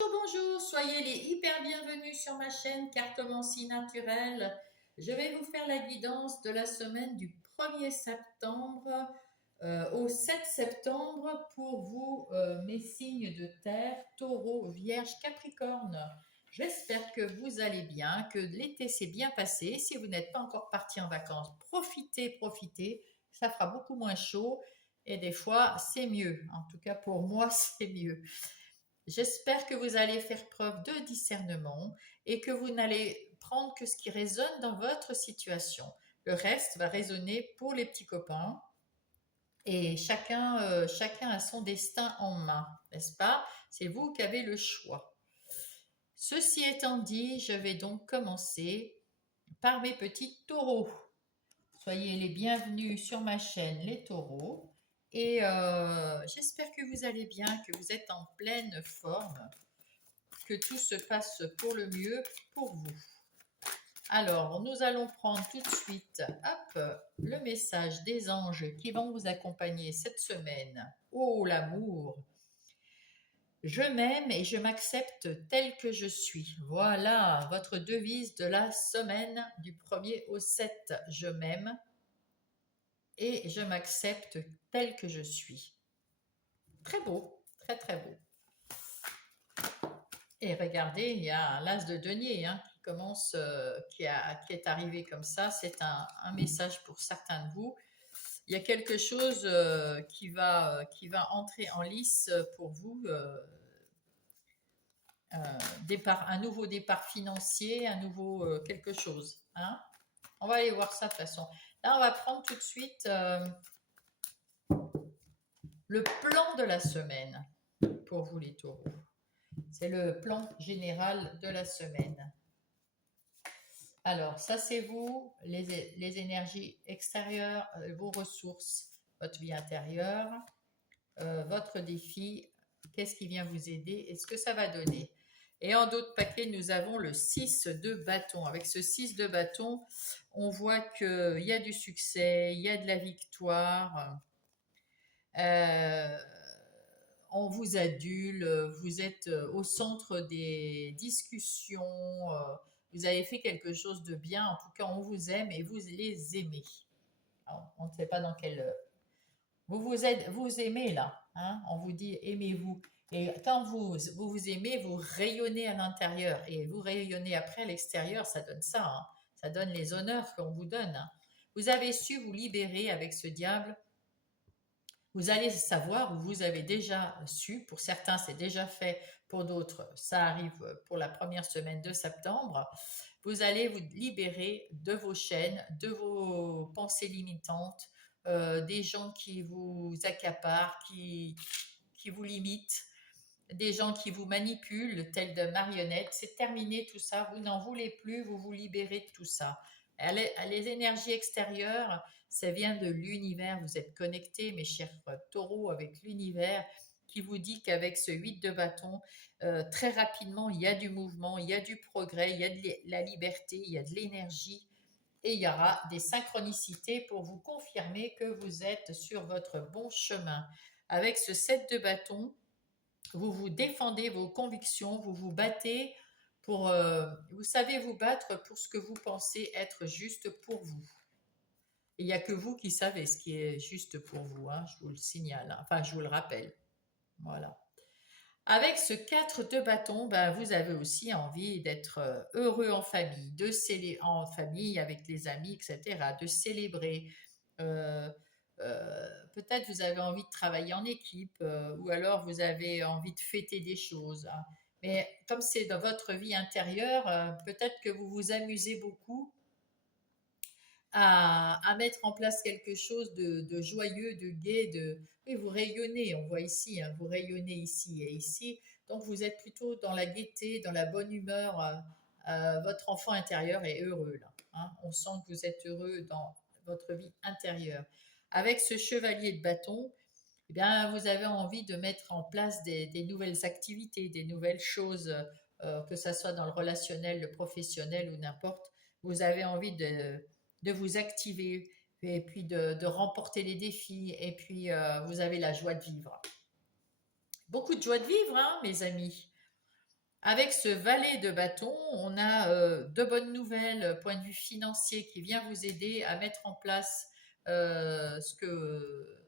Bonjour, soyez les hyper bienvenus sur ma chaîne Cartomancie naturelle. Je vais vous faire la guidance de la semaine du 1er septembre au 7 septembre pour vous, mes signes de terre, taureau, vierge, capricorne. J'espère que vous allez bien, que l'été s'est bien passé. Si vous n'êtes pas encore parti en vacances, profitez, profitez. Ça fera beaucoup moins chaud et des fois, c'est mieux. En tout cas, pour moi, c'est mieux. J'espère que vous allez faire preuve de discernement et que vous n'allez prendre que ce qui résonne dans votre situation. Le reste va résonner pour les petits copains et chacun a son destin en main, n'est-ce pas? C'est vous qui avez le choix. Ceci étant dit, je vais donc commencer par mes petits taureaux. Soyez les bienvenus sur ma chaîne Les Taureaux. Et j'espère que vous allez bien, que vous êtes en pleine forme, que tout se passe pour le mieux pour vous. Alors, nous allons prendre tout de suite le message des anges qui vont vous accompagner cette semaine. Oh, l'amour! Je m'aime et je m'accepte tel que je suis. Voilà votre devise de la semaine du 1er au 7. Je m'aime et je m'accepte tel que je suis. Très beau, très très beau. Et regardez, il y a l'as de denier qui commence, qui est arrivé comme ça. C'est un message pour certains de vous. Il y a quelque chose qui va entrer en lice pour vous. Un nouveau départ financier, un nouveau quelque chose. On va aller voir ça de toute façon. Là, on va prendre tout de suite le plan de la semaine pour vous les taureaux. C'est le plan général de la semaine. Alors, ça c'est vous, les énergies extérieures, vos ressources, votre vie intérieure, votre défi, qu'est-ce qui vient vous aider et ce que ça va donner. Et en d'autres paquets, nous avons le 6 de bâton. Avec ce 6 de bâton, on voit qu'il y a du succès, il y a de la victoire. On vous adule, vous êtes au centre des discussions, vous avez fait quelque chose de bien, en tout cas on vous aime et vous les aimez. Alors, on ne sait pas dans quel... vous aimez là, on vous dit aimez-vous. Et quand vous aimez, vous rayonnez à l'intérieur et vous rayonnez après à l'extérieur, ça donne ça, ça donne les honneurs qu'on vous donne. Vous avez su vous libérer avec ce diable. Vous allez savoir, ou vous avez déjà su, pour certains c'est déjà fait, pour d'autres ça arrive pour la première semaine de septembre, vous allez vous libérer de vos chaînes, de vos pensées limitantes, des gens qui vous accaparent, qui vous limitent, des gens qui vous manipulent, tels de marionnettes. C'est terminé tout ça, vous n'en voulez plus, vous vous libérez de tout ça. Les énergies extérieures, ça vient de l'univers, vous êtes connectés, mes chers taureaux, avec l'univers qui vous dit qu'avec ce 8 de bâton, très rapidement, il y a du mouvement, il y a du progrès, il y a de la liberté, il y a de l'énergie et il y aura des synchronicités pour vous confirmer que vous êtes sur votre bon chemin. Avec ce 7 de bâton, vous vous défendez vos convictions, vous vous battez pour, vous savez vous battre pour ce que vous pensez être juste pour vous. Il n'y a que vous qui savez ce qui est juste pour vous, je vous le signale, enfin je vous le rappelle. Voilà. Avec ce 4 de bâton, vous avez aussi envie d'être heureux en famille, en famille avec les amis, etc., de célébrer. Euh, Peut-être vous avez envie de travailler en équipe ou alors vous avez envie de fêter des choses. Mais comme c'est dans votre vie intérieure, peut-être que vous vous amusez beaucoup à mettre en place quelque chose de joyeux, de gai, oui, vous rayonnez, on voit ici, vous rayonnez ici et ici, donc vous êtes plutôt dans la gaieté, dans la bonne humeur, votre enfant intérieur est heureux là, on sent que vous êtes heureux dans votre vie intérieure. Avec ce chevalier de bâton, eh bien, vous avez envie de mettre en place des nouvelles activités, des nouvelles choses, que ce soit dans le relationnel, le professionnel ou n'importe. Vous avez envie de vous activer et puis de remporter les défis et puis vous avez la joie de vivre. Beaucoup de joie de vivre, mes amis. Avec ce valet de bâton, on a de bonnes nouvelles, point de vue financier, qui vient vous aider à mettre en place ce que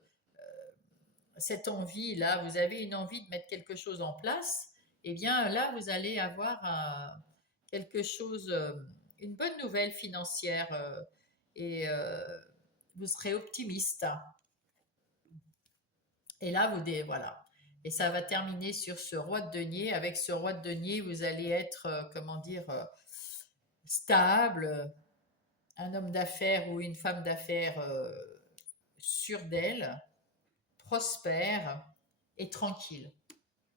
cette envie là, vous avez une envie de mettre quelque chose en place, et bien là vous allez avoir quelque chose, une bonne nouvelle financière et vous serez optimiste. Et là voilà. Et ça va terminer sur ce roi de denier. Avec ce roi de denier, vous allez être, comment dire, stable, un homme d'affaires ou une femme d'affaires sûr d'elle, prospère et tranquille.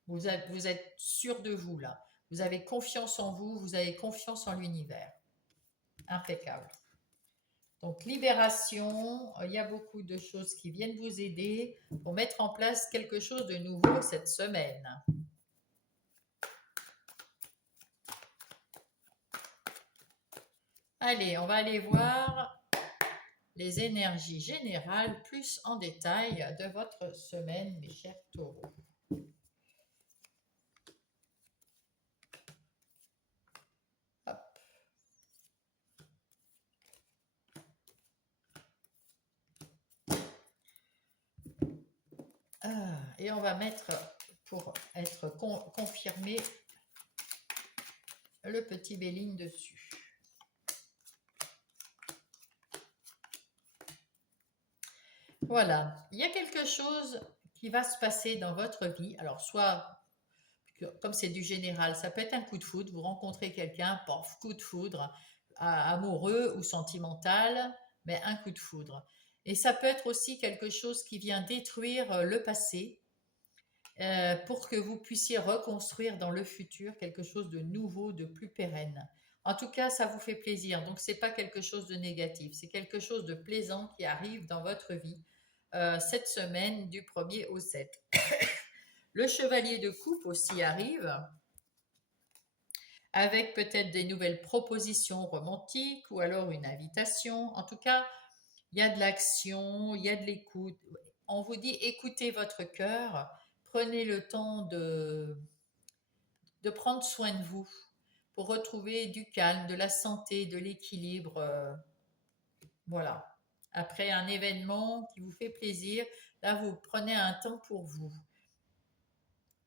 Vous êtes sûr de vous là. Vous avez confiance en vous, vous avez confiance en l'univers. Impeccable. Donc libération, il y a beaucoup de choses qui viennent vous aider pour mettre en place quelque chose de nouveau cette semaine. Allez, on va aller voir les énergies générales plus en détail de votre semaine, mes chers taureaux. Hop. Et on va mettre, pour être confirmé, le petit béline dessus. Voilà, il y a quelque chose qui va se passer dans votre vie. Alors, soit, comme c'est du général, ça peut être un coup de foudre. Vous rencontrez quelqu'un, pof, coup de foudre, amoureux ou sentimental, mais un coup de foudre. Et ça peut être aussi quelque chose qui vient détruire le passé pour que vous puissiez reconstruire dans le futur quelque chose de nouveau, de plus pérenne. En tout cas, ça vous fait plaisir. Donc, ce n'est pas quelque chose de négatif. C'est quelque chose de plaisant qui arrive dans votre vie cette semaine du 1er au 7. Le chevalier de coupe aussi arrive avec peut-être des nouvelles propositions romantiques ou alors une invitation. En tout cas, il y a de l'action, il y a de l'écoute. On vous dit écoutez votre cœur, prenez le temps de prendre soin de vous pour retrouver du calme, de la santé, de l'équilibre. Voilà. Après un événement qui vous fait plaisir, là, vous prenez un temps pour vous.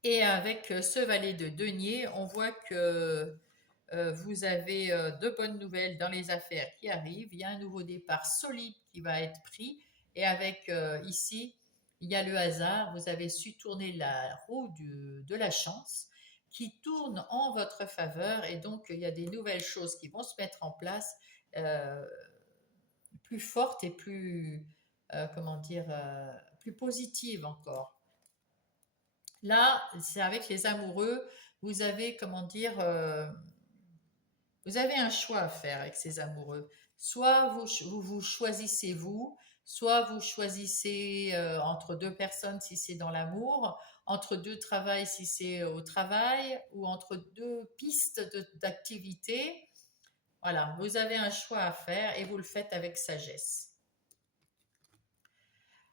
Et avec ce valet de denier, on voit que vous avez de bonnes nouvelles dans les affaires qui arrivent. Il y a un nouveau départ solide qui va être pris. Et avec ici, il y a le hasard. Vous avez su tourner la roue de la chance qui tourne en votre faveur. Et donc, il y a des nouvelles choses qui vont se mettre en place plus fortes et plus, comment dire, plus positives encore. Là, c'est avec les amoureux, vous avez, comment dire, vous avez un choix à faire avec ces amoureux. Soit vous choisissez vous, soit vous choisissez entre deux personnes si c'est dans l'amour, entre deux travails si c'est au travail, ou entre deux pistes d'activité. Voilà, vous avez un choix à faire et vous le faites avec sagesse.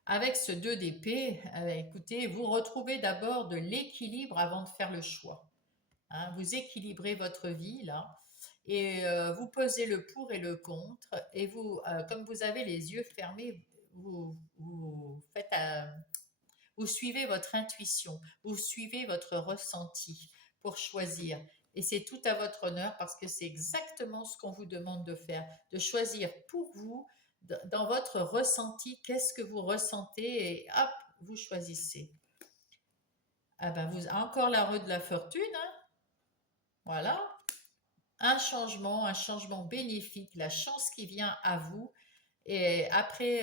Avec ce 2 d'épée, écoutez, vous retrouvez d'abord de l'équilibre avant de faire le choix. Hein, vous équilibrez votre vie là et vous pesez le pour et le contre et vous, comme vous avez les yeux fermés, vous suivez votre intuition, vous suivez votre ressenti pour choisir. Et c'est tout à votre honneur parce que c'est exactement ce qu'on vous demande de faire, de choisir pour vous, dans votre ressenti, qu'est-ce que vous ressentez et hop, vous choisissez. Ah ben vous encore la roue de la fortune, hein, voilà, un changement bénéfique, la chance qui vient à vous. Et après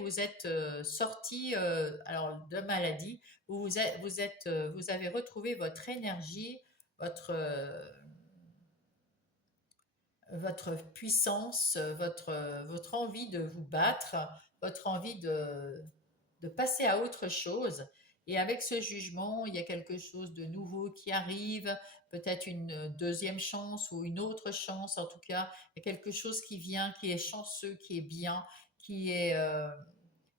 vous êtes sorti alors de maladie, vous avez retrouvé votre énergie, votre, votre puissance, votre envie de vous battre, votre envie de passer à autre chose. Et avec ce jugement, il y a quelque chose de nouveau qui arrive, peut-être une deuxième chance ou une autre chance. En tout cas, il y a quelque chose qui vient, qui est chanceux, qui est bien, qui est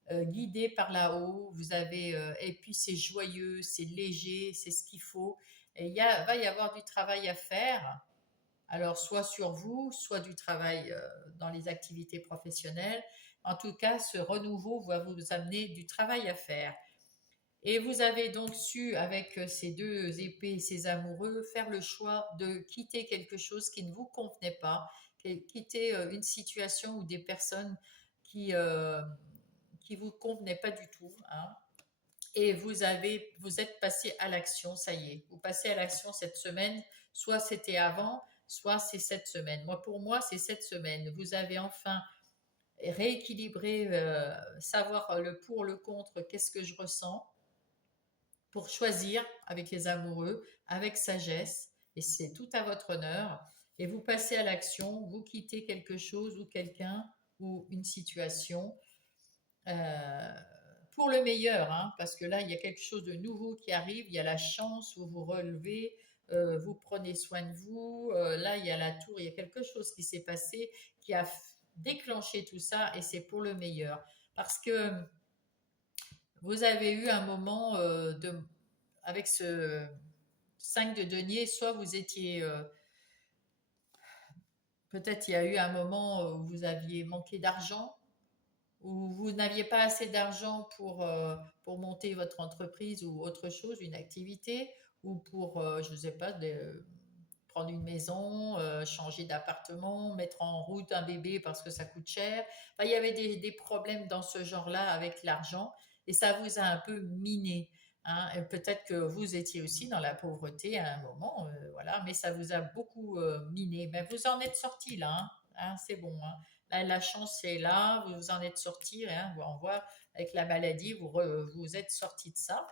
guidé par là-haut. Vous avez et puis c'est joyeux, c'est léger, c'est ce qu'il faut. Et va y avoir du travail à faire, alors soit sur vous, soit du travail dans les activités professionnelles. En tout cas, ce renouveau va vous amener du travail à faire. Et vous avez donc su, avec ces deux épées, ces amoureux, faire le choix de quitter quelque chose qui ne vous convenait pas, quitter une situation ou des personnes qui qui vous convenaient pas du tout, hein. Et vous êtes passé à l'action, ça y est. Vous passez à l'action cette semaine, soit c'était avant, soit c'est cette semaine. Moi, pour moi, c'est cette semaine. Vous avez enfin rééquilibré, savoir le pour, le contre, qu'est-ce que je ressens, pour choisir avec les amoureux, avec sagesse, et c'est tout à votre honneur. Et vous passez à l'action, vous quittez quelque chose ou quelqu'un ou une situation euh, pour le meilleur, hein, parce que là, il y a quelque chose de nouveau qui arrive, il y a la chance, vous vous relevez, vous prenez soin de vous, là, il y a la tour, il y a quelque chose qui s'est passé, qui a déclenché tout ça, et c'est pour le meilleur. Parce que vous avez eu un moment avec ce 5 de denier, soit vous étiez, peut-être il y a eu un moment où vous aviez manqué d'argent, où vous n'aviez pas assez d'argent pour monter votre entreprise ou autre chose, une activité, ou pour, je ne sais pas, prendre une maison, changer d'appartement, mettre en route un bébé parce que ça coûte cher. Enfin, il y avait des problèmes dans ce genre-là avec l'argent et ça vous a un peu miné, hein. Et peut-être que vous étiez aussi dans la pauvreté à un moment, voilà, mais ça vous a beaucoup miné. Mais vous en êtes sorti là, hein, hein, c'est bon, hein. Là, la chance est là, vous en êtes sorti, hein, on voit avec la maladie, vous êtes sorti de ça.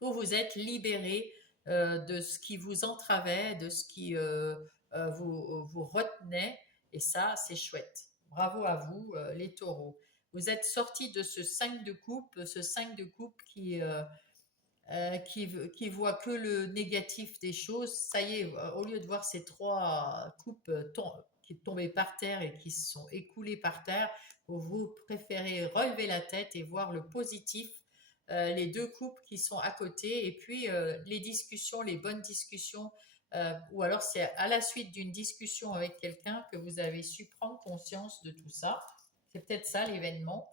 Vous vous êtes libéré de ce qui vous entravait, de ce qui vous retenait. Et ça, c'est chouette. Bravo à vous, les taureaux. Vous êtes sortis de ce 5 de coupe qui voit que le négatif des choses. Ça y est, au lieu de voir ces trois coupes qui tombaient par terre et qui se sont écoulées par terre, vous préférez relever la tête et voir le positif, les deux coupes qui sont à côté, et puis les discussions, les bonnes discussions, ou alors c'est à la suite d'une discussion avec quelqu'un que vous avez su prendre conscience de tout ça. C'est peut-être ça l'événement,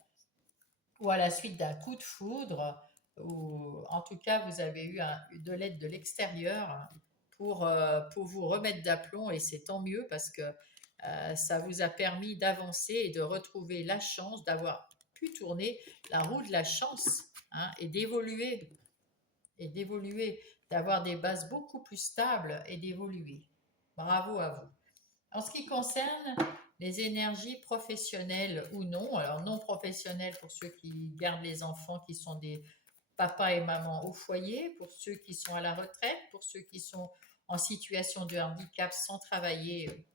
ou à la suite d'un coup de foudre, ou en tout cas vous avez eu de l'aide de l'extérieur pour vous remettre d'aplomb, et c'est tant mieux parce que ça vous a permis d'avancer et de retrouver la chance d'avoir pu tourner la roue de la chance, hein, et d'évoluer, d'avoir des bases beaucoup plus stables et d'évoluer. Bravo à vous. En ce qui concerne les énergies professionnelles ou non, alors non professionnelles pour ceux qui gardent les enfants, qui sont des papas et mamans au foyer, pour ceux qui sont à la retraite, pour ceux qui sont en situation de handicap sans travailler,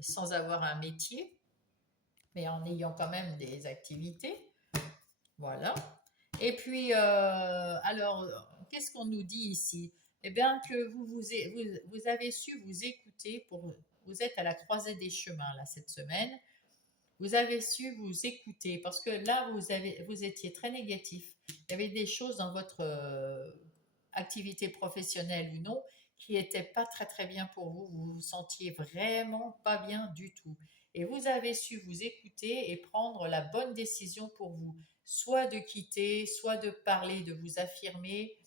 sans avoir un métier, mais en ayant quand même des activités. Voilà. Et puis, alors, qu'est-ce qu'on nous dit ici? Eh bien, que vous avez su vous écouter vous êtes à la croisée des chemins, là, cette semaine. Vous avez su vous écouter parce que là, vous étiez très négatif. Il y avait des choses dans votre activité professionnelle ou non qui n'étaient pas très très bien pour vous. Vous vous sentiez vraiment pas bien du tout. Et vous avez su vous écouter et prendre la bonne décision pour vous. Soit de quitter, soit de parler, de vous affirmer,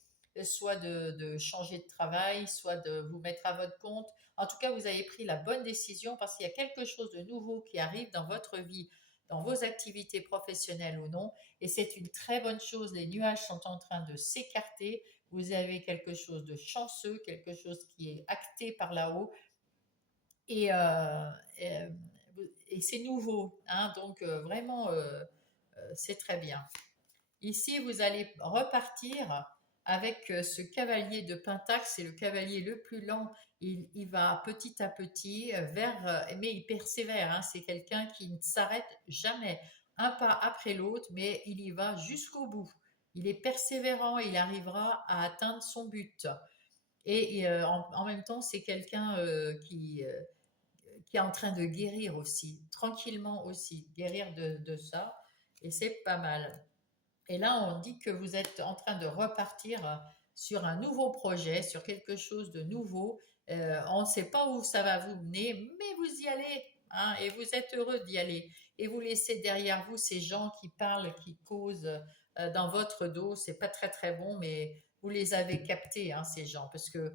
soit de changer de travail, soit de vous mettre à votre compte. En tout cas, vous avez pris la bonne décision parce qu'il y a quelque chose de nouveau qui arrive dans votre vie, dans vos activités professionnelles ou non. Et c'est une très bonne chose. Les nuages sont en train de s'écarter. Vous avez quelque chose de chanceux, quelque chose qui est acté par là-haut. Et, et, et c'est nouveau, hein, donc vraiment, c'est très bien. Ici, vous allez repartir avec ce cavalier de Pentacle, c'est le cavalier le plus lent. Il va petit à petit mais il persévère, hein. C'est quelqu'un qui ne s'arrête jamais, un pas après l'autre, mais il y va jusqu'au bout. Il est persévérant, il arrivera à atteindre son but. Et en même temps, c'est quelqu'un qui est en train de guérir aussi, tranquillement aussi, guérir de ça. Et c'est pas mal. Et là, on dit que vous êtes en train de repartir sur un nouveau projet, sur quelque chose de nouveau. On ne sait pas où ça va vous mener, mais vous y allez, hein, et vous êtes heureux d'y aller. Et vous laissez derrière vous ces gens qui parlent, qui causent dans votre dos. C'est pas très très bon, mais vous les avez captés, hein, ces gens, parce que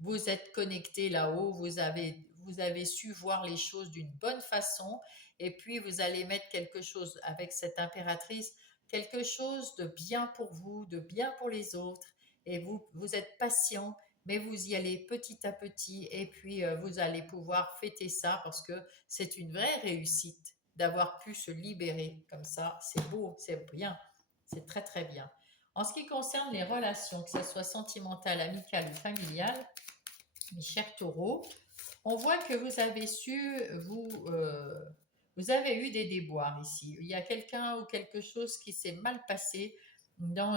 vous êtes connecté là-haut, vous avez su voir les choses d'une bonne façon, et puis vous allez mettre quelque chose avec cette impératrice, quelque chose de bien pour vous, de bien pour les autres, et vous êtes patient, mais vous y allez petit à petit, et puis vous allez pouvoir fêter ça parce que c'est une vraie réussite d'avoir pu se libérer comme ça. C'est beau, c'est bien, c'est très très bien. En ce qui concerne les relations, que ce soit sentimentales, amicales ou familiales, mes chers taureaux, on voit que vous avez su, vous avez eu des déboires ici. Il y a quelqu'un ou quelque chose qui s'est mal passé dans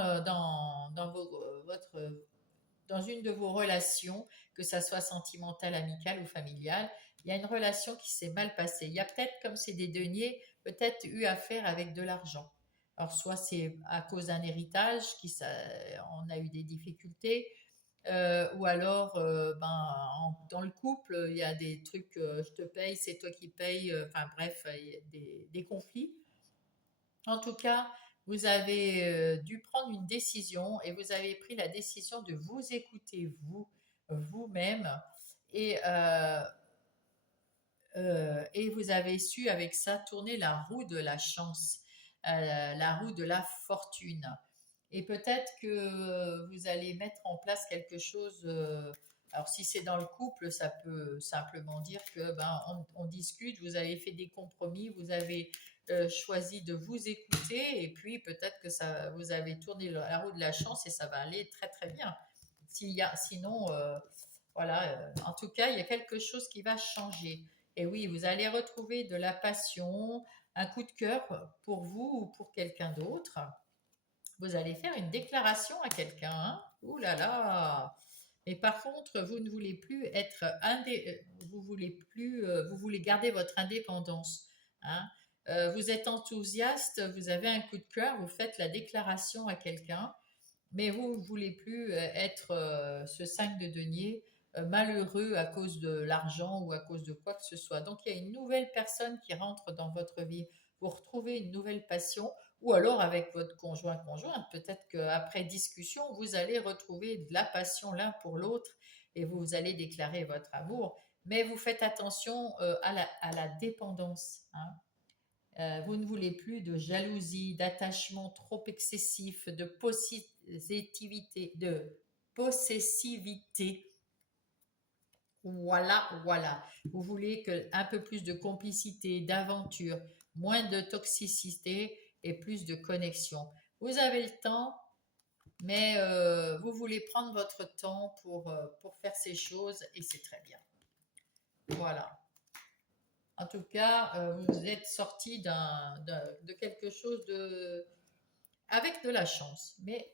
une de vos relations, que ça soit sentimentale, amicale ou familiale. Il y a une relation qui s'est mal passée. Il y a peut-être, comme c'est des deniers, peut-être eu affaire avec de l'argent. Alors, soit c'est à cause d'un héritage, on a eu des difficultés, ou alors, dans le couple, il y a des trucs, je te paye, c'est toi qui payes, enfin bref, il y a des conflits. En tout cas, vous avez dû prendre une décision et vous avez pris la décision de vous écouter, vous-même, et, euh, et vous avez su avec ça tourner la roue de la chance, la roue de la fortune. Et peut-être que vous allez mettre en place quelque chose. Alors, si c'est dans le couple, ça peut simplement dire que on discute, vous avez fait des compromis, vous avez choisi de vous écouter, et puis peut-être que ça, vous avez tourné la roue de la chance et ça va aller très très bien. Sinon, voilà. En tout cas, il y a quelque chose qui va changer. Et oui, vous allez retrouver de la passion, un coup de cœur pour vous ou pour quelqu'un d'autre. Vous allez faire une déclaration à quelqu'un, hein. Ouh là là! Mais par contre, vous ne voulez plus être vous voulez plus, vous voulez garder votre indépendance, hein. Vous êtes enthousiaste, vous avez un coup de cœur, vous faites la déclaration à quelqu'un, mais vous ne voulez plus être ce 5 de denier malheureux à cause de l'argent ou à cause de quoi que ce soit. Donc il y a une nouvelle personne qui rentre dans votre vie. Vous retrouvez une nouvelle passion, ou alors avec votre conjointe. Peut-être qu'après discussion, vous allez retrouver de la passion l'un pour l'autre et vous allez déclarer votre amour. Mais vous faites attention à la dépendance, hein. Vous ne voulez plus de jalousie, d'attachement trop excessif, de possessivité. Voilà, voilà. Vous voulez un peu plus de complicité, d'aventure, moins de toxicité et plus de connexion. Vous avez le temps, mais vous voulez prendre votre temps pour faire ces choses et c'est très bien. Voilà. En tout cas, vous êtes sorti de quelque chose avec de la chance, mais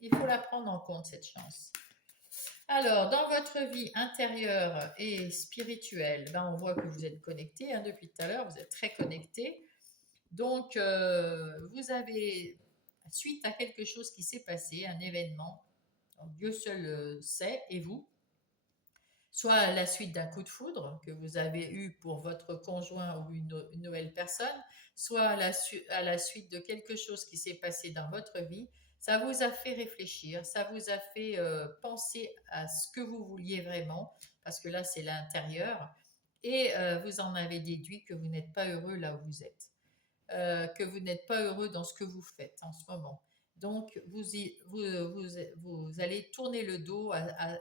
il faut la prendre en compte, cette chance. Alors, dans votre vie intérieure et spirituelle, on voit que vous êtes connecté, hein, depuis tout à l'heure, vous êtes très connecté. Donc, vous avez, suite à quelque chose qui s'est passé, un événement, Dieu seul sait, et vous, soit à la suite d'un coup de foudre que vous avez eu pour votre conjoint ou une nouvelle personne, soit à la suite de quelque chose qui s'est passé dans votre vie, ça vous a fait réfléchir, ça vous a fait penser à ce que vous vouliez vraiment, parce que là c'est l'intérieur, et vous en avez déduit que vous n'êtes pas heureux là où vous êtes, que vous n'êtes pas heureux dans ce que vous faites en ce moment. Donc vous allez tourner le dos à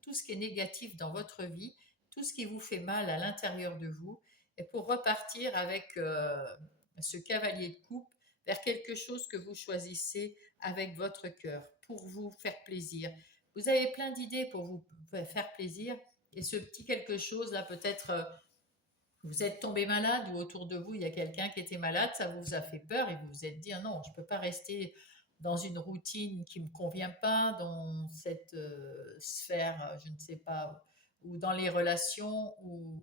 tout ce qui est négatif dans votre vie, tout ce qui vous fait mal à l'intérieur de vous, et pour repartir avec ce cavalier de coupe vers quelque chose que vous choisissez avec votre cœur, pour vous faire plaisir. Vous avez plein d'idées pour vous faire plaisir, et ce petit quelque chose là, peut-être vous êtes tombé malade ou autour de vous il y a quelqu'un qui était malade, ça vous a fait peur et vous vous êtes dit ah non, je ne peux pas rester dans une routine qui ne me convient pas, dans cette sphère, je ne sais pas, ou dans les relations ou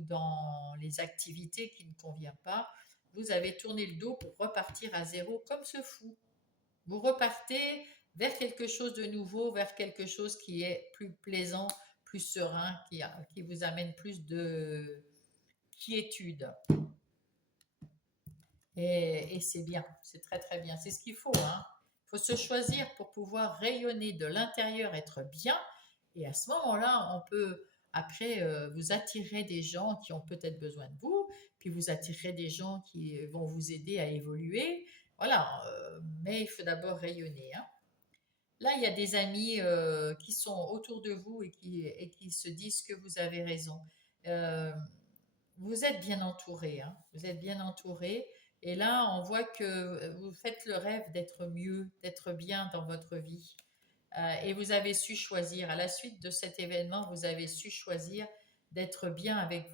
dans les activités qui ne conviennent pas. Vous avez tourné le dos pour repartir à zéro comme ce fou. Vous repartez vers quelque chose de nouveau, vers quelque chose qui est plus plaisant, plus serein, qui vous amène plus de quiétude. Et c'est bien, c'est très très bien. C'est ce qu'il faut, hein. Il faut se choisir pour pouvoir rayonner de l'intérieur, être bien. Et à ce moment-là, on peut après vous attirer des gens qui ont peut-être besoin de vous, puis vous attirerez des gens qui vont vous aider à évoluer. Voilà, mais il faut d'abord rayonner, hein. Là, il y a des amis qui sont autour de vous et qui se disent que vous avez raison. Euh, Vous êtes bien entouré, hein. Vous êtes bien entouré. Et là, on voit que vous faites le rêve d'être mieux, d'être bien dans votre vie. Et vous avez su choisir, à la suite de cet événement, vous avez su choisir d'être bien avec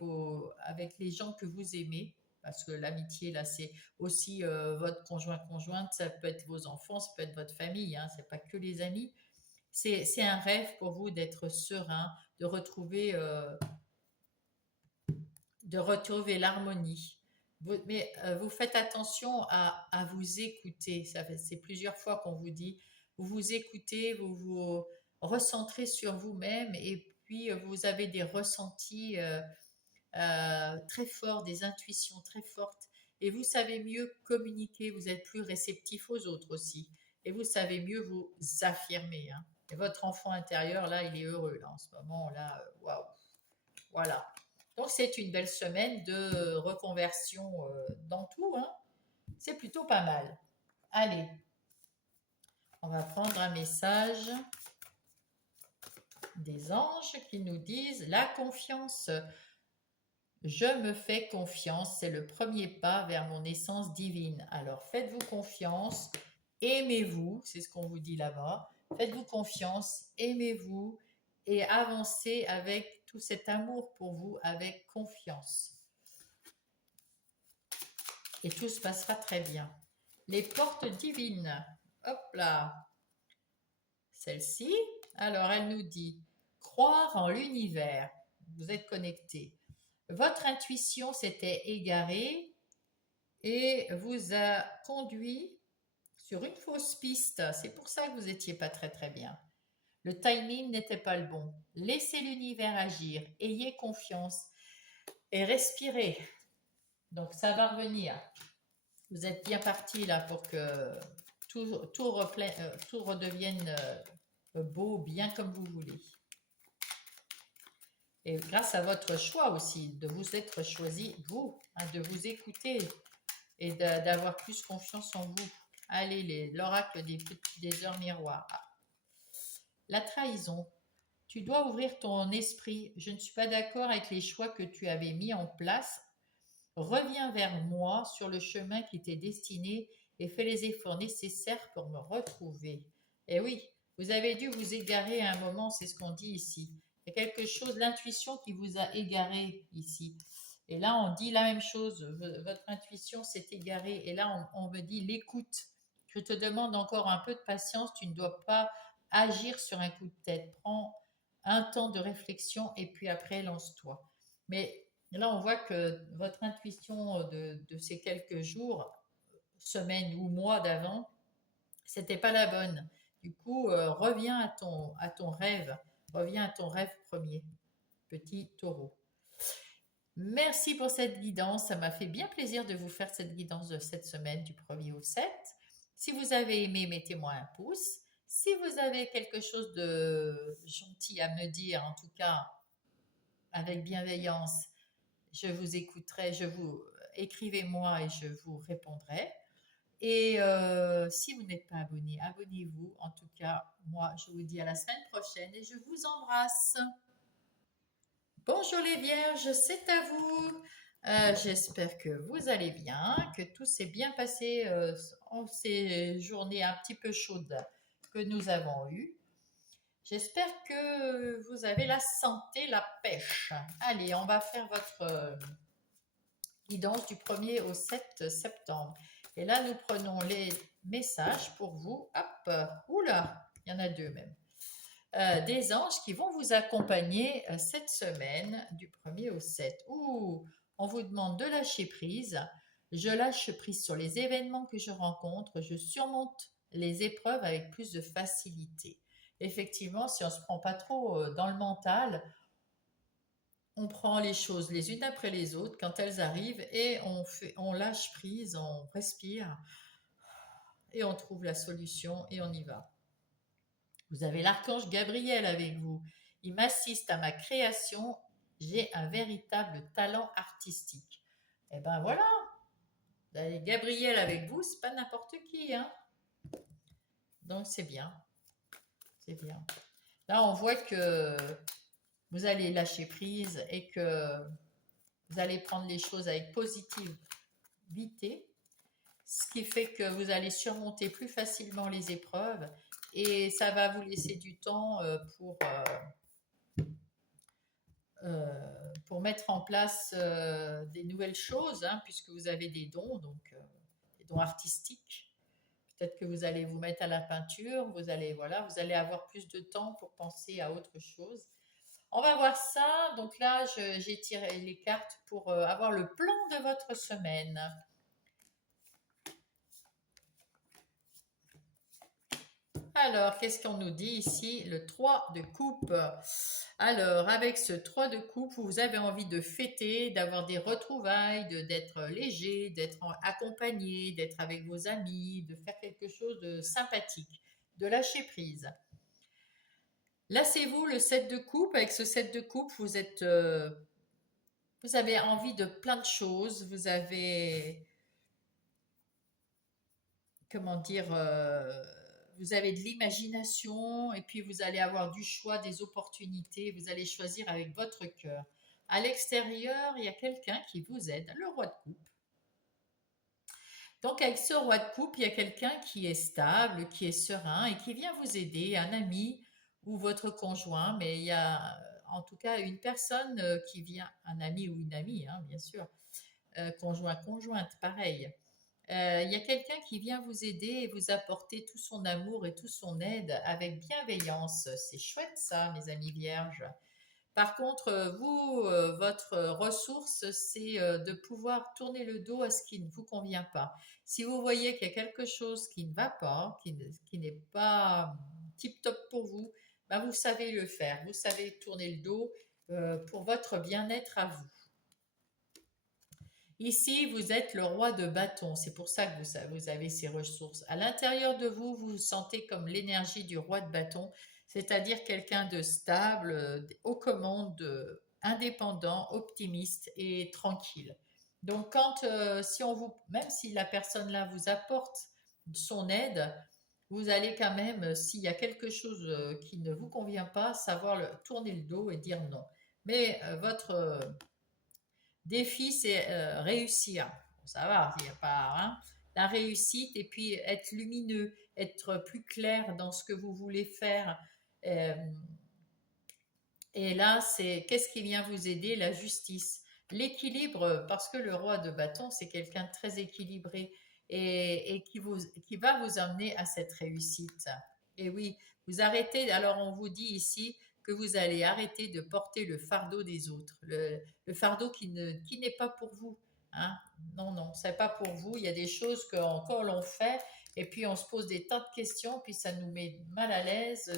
les gens que vous aimez. Parce que l'amitié, là, c'est aussi votre conjointe, ça peut être vos enfants, ça peut être votre famille, hein, c'est pas que les amis. C'est un rêve pour vous d'être serein, de retrouver l'harmonie. Mais vous faites attention à vous écouter. C'est plusieurs fois qu'on vous dit, vous vous écoutez, vous vous recentrez sur vous-même et puis vous avez des ressentis très forts, des intuitions très fortes. Et vous savez mieux communiquer, vous êtes plus réceptif aux autres aussi. Et vous savez mieux vous affirmer, hein. Et votre enfant intérieur, là, il est heureux, là, en ce moment, là, waouh. Voilà. Donc, c'est une belle semaine de reconversion dans tout, hein. C'est plutôt pas mal. Allez, on va prendre un message des anges qui nous disent la confiance. Je me fais confiance, c'est le premier pas vers mon essence divine. Alors, faites-vous confiance, aimez-vous, c'est ce qu'on vous dit là-bas. Faites-vous confiance, aimez-vous et avancez avec tout cet amour pour vous, avec confiance. Et tout se passera très bien. Les portes divines. Hop là. Celle-ci. Alors, elle nous dit croire en l'univers. Vous êtes connecté. Votre intuition s'était égarée et vous a conduit sur une fausse piste. C'est pour ça que vous n'étiez pas très très bien. Le timing n'était pas le bon. Laissez l'univers agir. Ayez confiance et respirez. Donc, ça va revenir. Vous êtes bien parti là pour que tout redevienne beau, bien comme vous voulez. Et grâce à votre choix aussi, de vous être choisi, vous, hein, de vous écouter et d'avoir plus confiance en vous. Allez, l'oracle des heures miroirs. Ah. La trahison. Tu dois ouvrir ton esprit. Je ne suis pas d'accord avec les choix que tu avais mis en place. Reviens vers moi sur le chemin qui t'est destiné et fais les efforts nécessaires pour me retrouver. Eh oui, vous avez dû vous égarer à un moment, c'est ce qu'on dit ici. Il y a quelque chose, l'intuition qui vous a égaré ici. Et là, on dit la même chose. Votre intuition s'est égarée. Et là, on me dit l'écoute. Je te demande encore un peu de patience. Tu ne dois pas agir sur un coup de tête. Prends un temps de réflexion et puis après, lance-toi. Mais là, on voit que votre intuition de ces quelques jours, semaines ou mois d'avant, c'était pas la bonne. Du coup, reviens à ton rêve, reviens à ton rêve premier, petit taureau. Merci pour cette guidance, ça m'a fait bien plaisir de vous faire cette guidance de cette semaine du 1er au 7. Si vous avez aimé, mettez-moi un pouce. Si vous avez quelque chose de gentil à me dire, en tout cas avec bienveillance, je vous écouterai, écrivez-moi et je vous répondrai. Et si vous n'êtes pas abonné, abonnez-vous. En tout cas, moi, je vous dis à la semaine prochaine et je vous embrasse. Bonjour les vierges, c'est à vous. J'espère que vous allez bien, que tout s'est bien passé en ces journées un petit peu chaudes que nous avons eues. J'espère que vous avez la santé, la pêche. Allez, on va faire votre guidance du 1er au 7 septembre. Et là, nous prenons les messages pour vous. Hop, oula, il y en a deux même. Des anges qui vont vous accompagner cette semaine du 1er au 7. Ouh, on vous demande de lâcher prise. Je lâche prise sur les événements que je rencontre. Je surmonte les épreuves avec plus de facilité. Effectivement, si on ne se prend pas trop dans le mental, on prend les choses les unes après les autres quand elles arrivent et on lâche prise, on respire et on trouve la solution et on y va. Vous avez l'archange Gabriel avec vous. Il m'assiste à ma création. J'ai un véritable talent artistique. Et ben voilà, vous avez Gabriel avec vous, c'est pas n'importe qui, hein. Donc c'est bien, c'est bien. Là, on voit que vous allez lâcher prise et que vous allez prendre les choses avec positivité, ce qui fait que vous allez surmonter plus facilement les épreuves et ça va vous laisser du temps pour mettre en place des nouvelles choses, hein, puisque vous avez des dons, donc des dons artistiques. Peut-être que vous allez vous mettre à la peinture, vous allez, voilà, vous allez avoir plus de temps pour penser à autre chose. On va voir ça. Donc là, j'ai tiré les cartes pour avoir le plan de votre semaine. Alors, qu'est-ce qu'on nous dit ici? Le 3 de coupe. Alors, avec ce 3 de coupe, vous avez envie de fêter, d'avoir des retrouvailles, d'être léger, d'être accompagné, d'être avec vos amis, de faire quelque chose de sympathique, de lâcher prise. Lassez-vous le 7 de coupe. Avec ce 7 de coupe, vous avez envie de plein de choses. Vous avez, comment dire, vous avez de l'imagination et puis vous allez avoir du choix, des opportunités. Vous allez choisir avec votre cœur. À l'extérieur, il y a quelqu'un qui vous aide, le roi de coupe. Donc avec ce roi de coupe, il y a quelqu'un qui est stable, qui est serein et qui vient vous aider, un ami ou votre conjoint, mais il y a en tout cas une personne qui vient, un ami ou une amie, hein, bien sûr, conjoint, conjointe, pareil. Il y a quelqu'un qui vient vous aider et vous apporter tout son amour et toute son aide avec bienveillance. C'est chouette ça, mes amis vierges. Par contre, vous, votre ressource, c'est de pouvoir tourner le dos à ce qui ne vous convient pas. Si vous voyez qu'il y a quelque chose qui ne va pas, qui n'est pas tip-top pour vous, ben vous savez le faire. Vous savez tourner le dos pour votre bien-être à vous. Ici, vous êtes le roi de bâton. C'est pour ça que vous avez ces ressources. À l'intérieur de vous, vous vous sentez comme l'énergie du roi de bâton, c'est-à-dire quelqu'un de stable, aux commandes, indépendant, optimiste et tranquille. Donc, si on vous, même si la personne là vous apporte son aide, vous allez quand même, s'il y a quelque chose qui ne vous convient pas, savoir tourner le dos et dire non. Mais votre défi, c'est réussir. Bon, ça va, il n'y a pas, hein, la réussite et puis être lumineux, être plus clair dans ce que vous voulez faire. Euh, et là, c'est qu'est-ce qui vient vous aider? La justice, l'équilibre, parce que le roi de bâton, c'est quelqu'un de très équilibré et qui va vous amener à cette réussite. Et oui, vous arrêtez. Alors, on vous dit ici que vous allez arrêter de porter le fardeau des autres, le fardeau qui n'est pas pour vous. Hein. Non, non, c'est pas pour vous. Il y a des choses qu'encore l'on fait et puis on se pose des tas de questions, puis ça nous met mal à l'aise,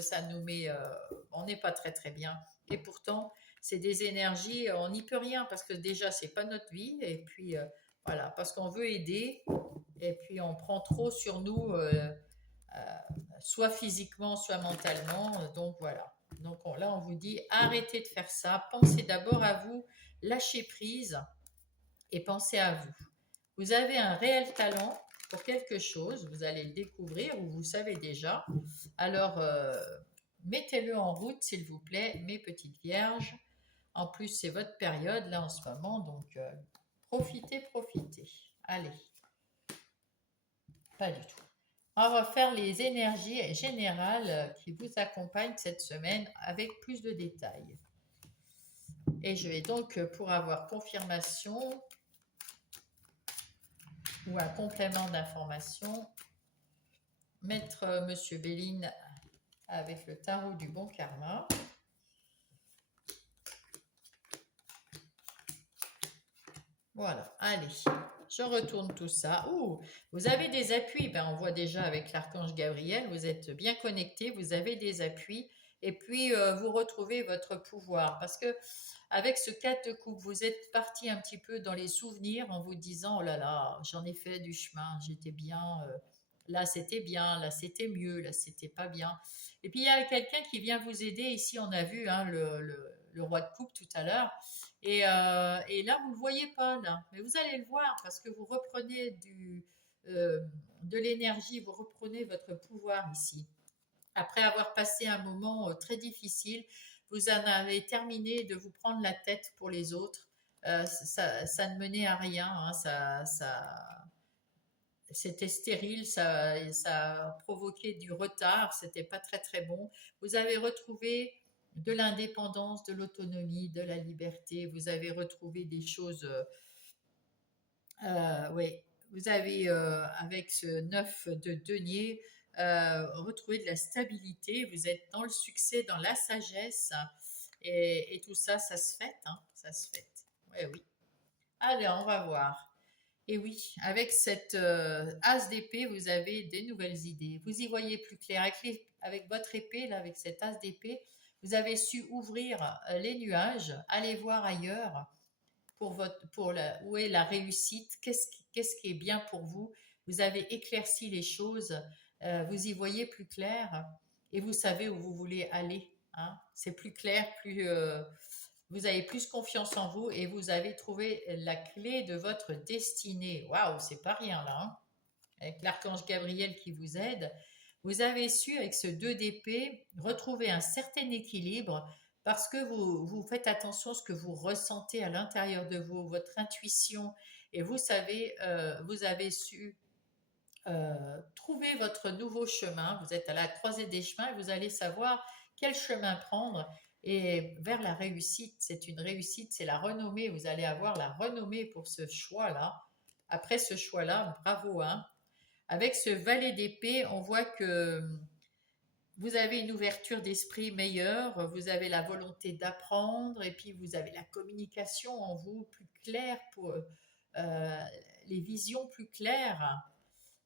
on n'est pas très très bien. Et pourtant, c'est des énergies, on n'y peut rien parce que déjà, c'est pas notre vie. Et puis, voilà, parce qu'on veut aider. Et puis, on prend trop sur nous, soit physiquement, soit mentalement. Donc, voilà. Donc, là, on vous dit, arrêtez de faire ça. Pensez d'abord à vous, lâchez prise et pensez à vous. Vous avez un réel talent pour quelque chose, vous allez le découvrir ou vous savez déjà. Alors, mettez-le en route, s'il vous plaît, mes petites vierges. En plus, c'est votre période là en ce moment, donc profitez, profitez. Allez, pas du tout. On va faire les énergies générales qui vous accompagnent cette semaine avec plus de détails. Et je vais donc, pour avoir confirmation ou un complément d'information, mettre Monsieur Béline avec le tarot du bon karma. Voilà, allez, Je retourne tout ça. Ouh, vous avez des appuis. Ben, on voit déjà avec l'archange Gabriel, vous êtes bien connecté, vous avez des appuis. Et puis, vous retrouvez votre pouvoir. Parce que avec ce 4 de coupe, vous êtes parti un petit peu dans les souvenirs en vous disant, oh là là, j'en ai fait du chemin, j'étais bien, là c'était mieux, là c'était pas bien. Et puis il y a quelqu'un qui vient vous aider. Ici, on a vu hein, le roi de coupe tout à l'heure. Et là, vous ne le voyez pas, là. Mais vous allez le voir parce que vous reprenez euh, de l'énergie, vous reprenez votre pouvoir ici. Après avoir passé un moment très difficile, vous en avez terminé de vous prendre la tête pour les autres. Ça ne menait à rien, hein, c'était stérile, ça a provoqué du retard, c'était pas très très bon. Vous avez retrouvé de l'indépendance, de l'autonomie, de la liberté. Vous avez retrouvé des choses. Oui, vous avez avec ce 9 de denier retrouvé de la stabilité. Vous êtes dans le succès, dans la sagesse, et tout ça, ça se fait, hein, ça se fait. Ouais, oui. Allez, on va voir. Et oui, avec cette as d'épée, vous avez des nouvelles idées. Vous y voyez plus clair. Avec votre épée, là, avec cette as d'épée, vous avez su ouvrir les nuages, aller voir ailleurs où est la réussite, qu'est-ce qui est bien pour vous. Vous avez éclairci les choses, vous y voyez plus clair et vous savez où vous voulez aller. Hein. C'est plus clair, vous avez plus confiance en vous et vous avez trouvé la clé de votre destinée. Waouh, c'est pas rien là. Hein. Avec l'archange Gabriel qui vous aide, vous avez su, avec ce 2 d'épée, retrouver un certain équilibre parce que vous faites attention à ce que vous ressentez à l'intérieur de vous, votre intuition, et vous savez, vous avez su trouver votre nouveau chemin. Vous êtes à la croisée des chemins et vous allez savoir quel chemin prendre et vers la réussite. C'est une réussite, c'est la renommée. Vous allez avoir la renommée pour ce choix-là. Après ce choix-là, bravo, hein. Avec ce valet d'épée, on voit que vous avez une ouverture d'esprit meilleure, vous avez la volonté d'apprendre et puis vous avez la communication en vous plus claire pour les visions plus claires.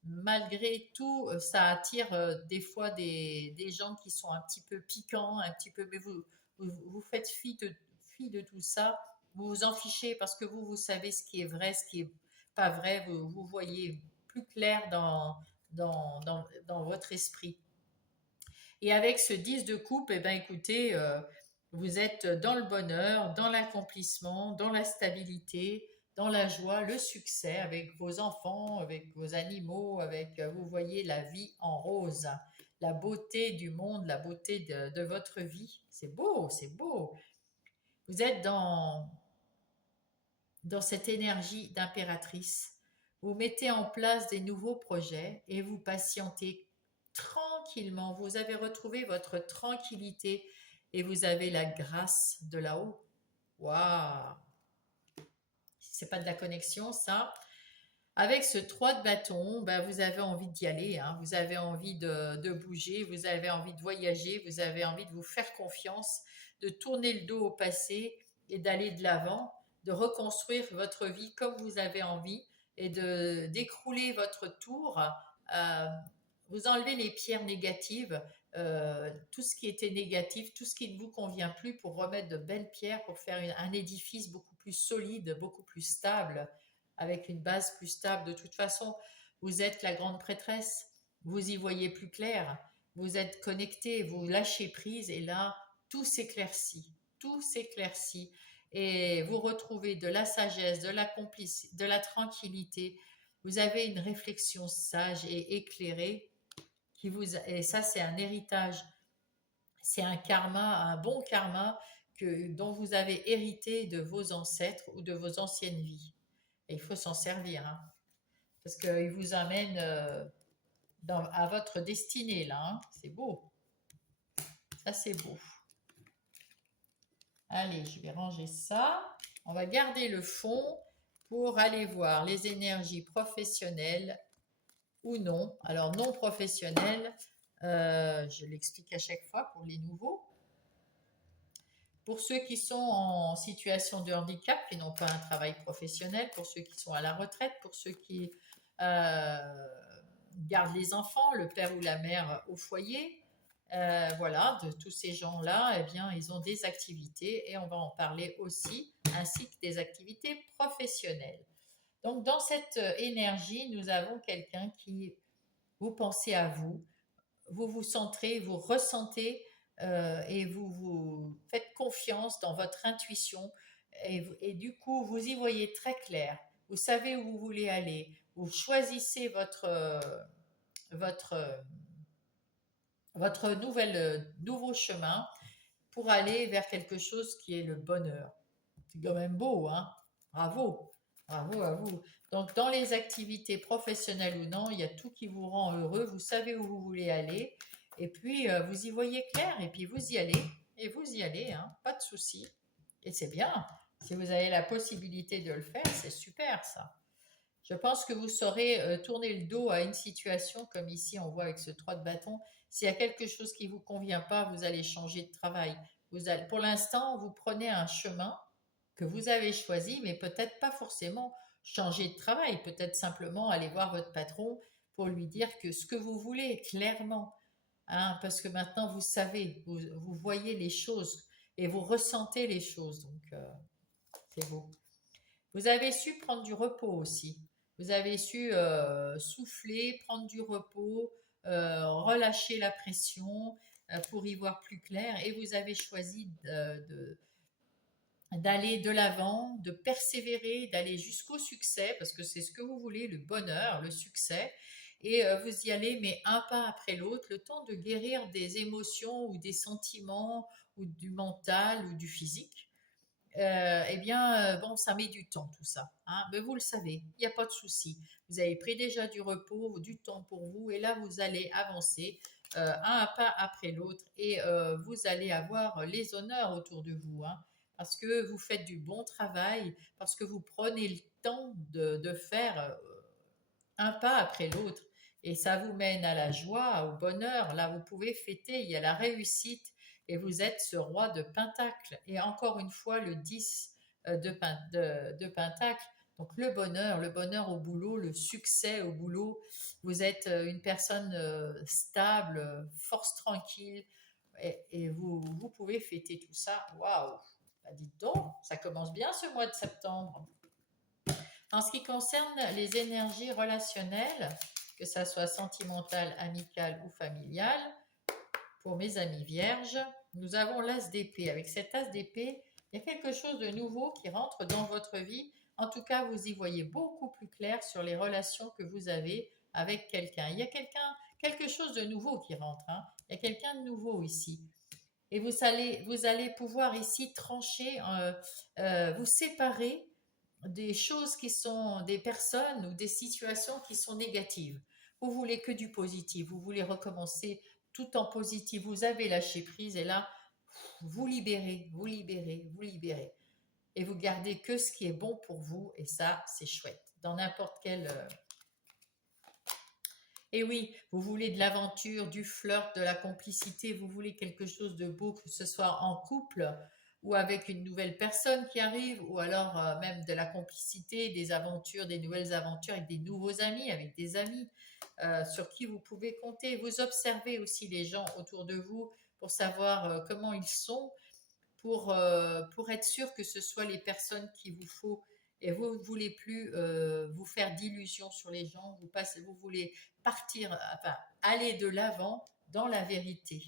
Malgré tout, ça attire des fois des gens qui sont un petit peu piquants, un petit peu, mais vous faites fi de tout ça, vous vous en fichez parce que vous savez ce qui est vrai, ce qui est pas vrai, vous voyez plus clair dans votre esprit. Et avec ce 10 de coupe, eh ben, écoutez, vous êtes dans le bonheur, dans l'accomplissement, dans la stabilité, dans la joie, le succès avec vos enfants, avec vos animaux, vous voyez la vie en rose, la beauté du monde, la beauté de votre vie. C'est beau, c'est beau. Vous êtes dans cette énergie d'impératrice. Vous mettez en place des nouveaux projets et vous patientez tranquillement. Vous avez retrouvé votre tranquillité et vous avez la grâce de là-haut. Waouh! C'est pas de la connexion, ça. Avec ce 3 de bâton, ben vous avez envie d'y aller, hein. Vous avez envie de bouger, vous avez envie de voyager, vous avez envie de vous faire confiance, de tourner le dos au passé et d'aller de l'avant, de reconstruire votre vie comme vous avez envie et de d'écrouler votre tour. Euh, Vous enlevez les pierres négatives, tout ce qui était négatif, tout ce qui ne vous convient plus pour remettre de belles pierres, pour faire un édifice beaucoup plus solide, beaucoup plus stable avec une base plus stable. De toute façon, vous êtes la grande prêtresse, vous y voyez plus clair, vous êtes connecté, vous lâchez prise et là, tout s'éclaircit et vous retrouvez de la sagesse, de la tranquillité. Vous avez une réflexion sage et éclairée et ça c'est un héritage, c'est un karma, un bon karma dont vous avez hérité de vos ancêtres ou de vos anciennes vies. Et il faut s'en servir, hein, parce qu'il vous amène à votre destinée, là. Hein. C'est beau. Ça, c'est beau. Allez, je vais ranger ça. On va garder le fond pour aller voir les énergies professionnelles ou non. Alors, non professionnelles, je l'explique à chaque fois pour les nouveaux. Pour ceux qui sont en situation de handicap, qui n'ont pas un travail professionnel, pour ceux qui sont à la retraite, pour ceux qui euh, gardent les enfants, le père ou la mère au foyer, voilà, de tous ces gens-là, eh bien, ils ont des activités et on va en parler aussi, ainsi que des activités professionnelles. Donc, dans cette énergie, nous avons quelqu'un qui, vous pensez à vous, vous vous centrez, vous ressentez et vous faites confiance dans votre intuition et du coup, vous y voyez très clair. Vous savez où vous voulez aller. Vous choisissez votre, votre nouveau chemin pour aller vers quelque chose qui est le bonheur. C'est quand même beau, hein? Bravo, bravo à vous. Donc, dans les activités professionnelles ou non, il y a tout qui vous rend heureux. Vous savez où vous voulez aller. Et puis, vous y voyez clair. Et puis, vous y allez. Et vous y allez, hein? Pas de souci. Et c'est bien. Si vous avez la possibilité de le faire, c'est super, ça. Je pense que vous saurez tourner le dos à une situation comme ici, on voit avec ce 3 de bâton. S'il y a quelque chose qui ne vous convient pas, vous allez changer de travail. Pour l'instant, vous prenez un chemin que vous avez choisi, mais peut-être pas forcément changer de travail. Peut-être simplement aller voir votre patron pour lui dire que ce que vous voulez, clairement. Hein, parce que maintenant, vous savez, vous voyez les choses et vous ressentez les choses. Donc, c'est beau. Vous avez su prendre du repos aussi. Vous avez su souffler, prendre du repos, relâcher la pression pour y voir plus clair. Et vous avez choisi d'aller de l'avant, de persévérer, d'aller jusqu'au succès, parce que c'est ce que vous voulez, le bonheur, le succès. Et vous y allez, mais un pas après l'autre, le temps de guérir des émotions ou des sentiments ou du mental ou du physique. Eh bien, bon, ça met du temps tout ça. Hein, mais vous le savez, il n'y a pas de souci. Vous avez pris déjà du repos, du temps pour vous, et là, vous allez avancer un pas après l'autre, et vous allez avoir les honneurs autour de vous, hein, parce que vous faites du bon travail, parce que vous prenez le temps de faire un pas après l'autre. Et ça vous mène à la joie, au bonheur. Là, vous pouvez fêter, il y a la réussite et vous êtes ce roi de Pentacle. Et encore une fois, le 10 de Pentacle. Donc le bonheur au boulot, le succès au boulot. Vous êtes une personne stable, force tranquille. Et vous pouvez fêter tout ça. Waouh! Bah, dites donc, ça commence bien ce mois de septembre. En ce qui concerne les énergies relationnelles, que ça soit sentimentale, amicale ou familiale, pour mes amis vierges, nous avons l'as d'épée. Avec cet as d'épée, il y a quelque chose de nouveau qui rentre dans votre vie. En tout cas, vous y voyez beaucoup plus clair sur les relations que vous avez avec quelqu'un. Il y a quelque chose de nouveau qui rentre. Hein. Il y a quelqu'un de nouveau ici. Et vous allez pouvoir ici trancher, vous séparer des choses qui sont des personnes ou des situations qui sont négatives. Vous voulez que du positif, vous voulez recommencer tout en positif, vous avez lâché prise et là, vous libérez, vous libérez, vous libérez. Et vous gardez que ce qui est bon pour vous et ça, c'est chouette. Dans n'importe quel... Et oui, vous voulez de l'aventure, du flirt, de la complicité, vous voulez quelque chose de beau, que ce soit en couple ou avec une nouvelle personne qui arrive, ou alors même de la complicité, des aventures, des nouvelles aventures avec des nouveaux amis, avec des amis sur qui vous pouvez compter. Vous observez aussi les gens autour de vous pour savoir comment ils sont, pour être sûr que ce soit les personnes qu'il vous faut. Et vous ne voulez plus vous faire d'illusions sur les gens, vous voulez partir, enfin, aller de l'avant dans la vérité.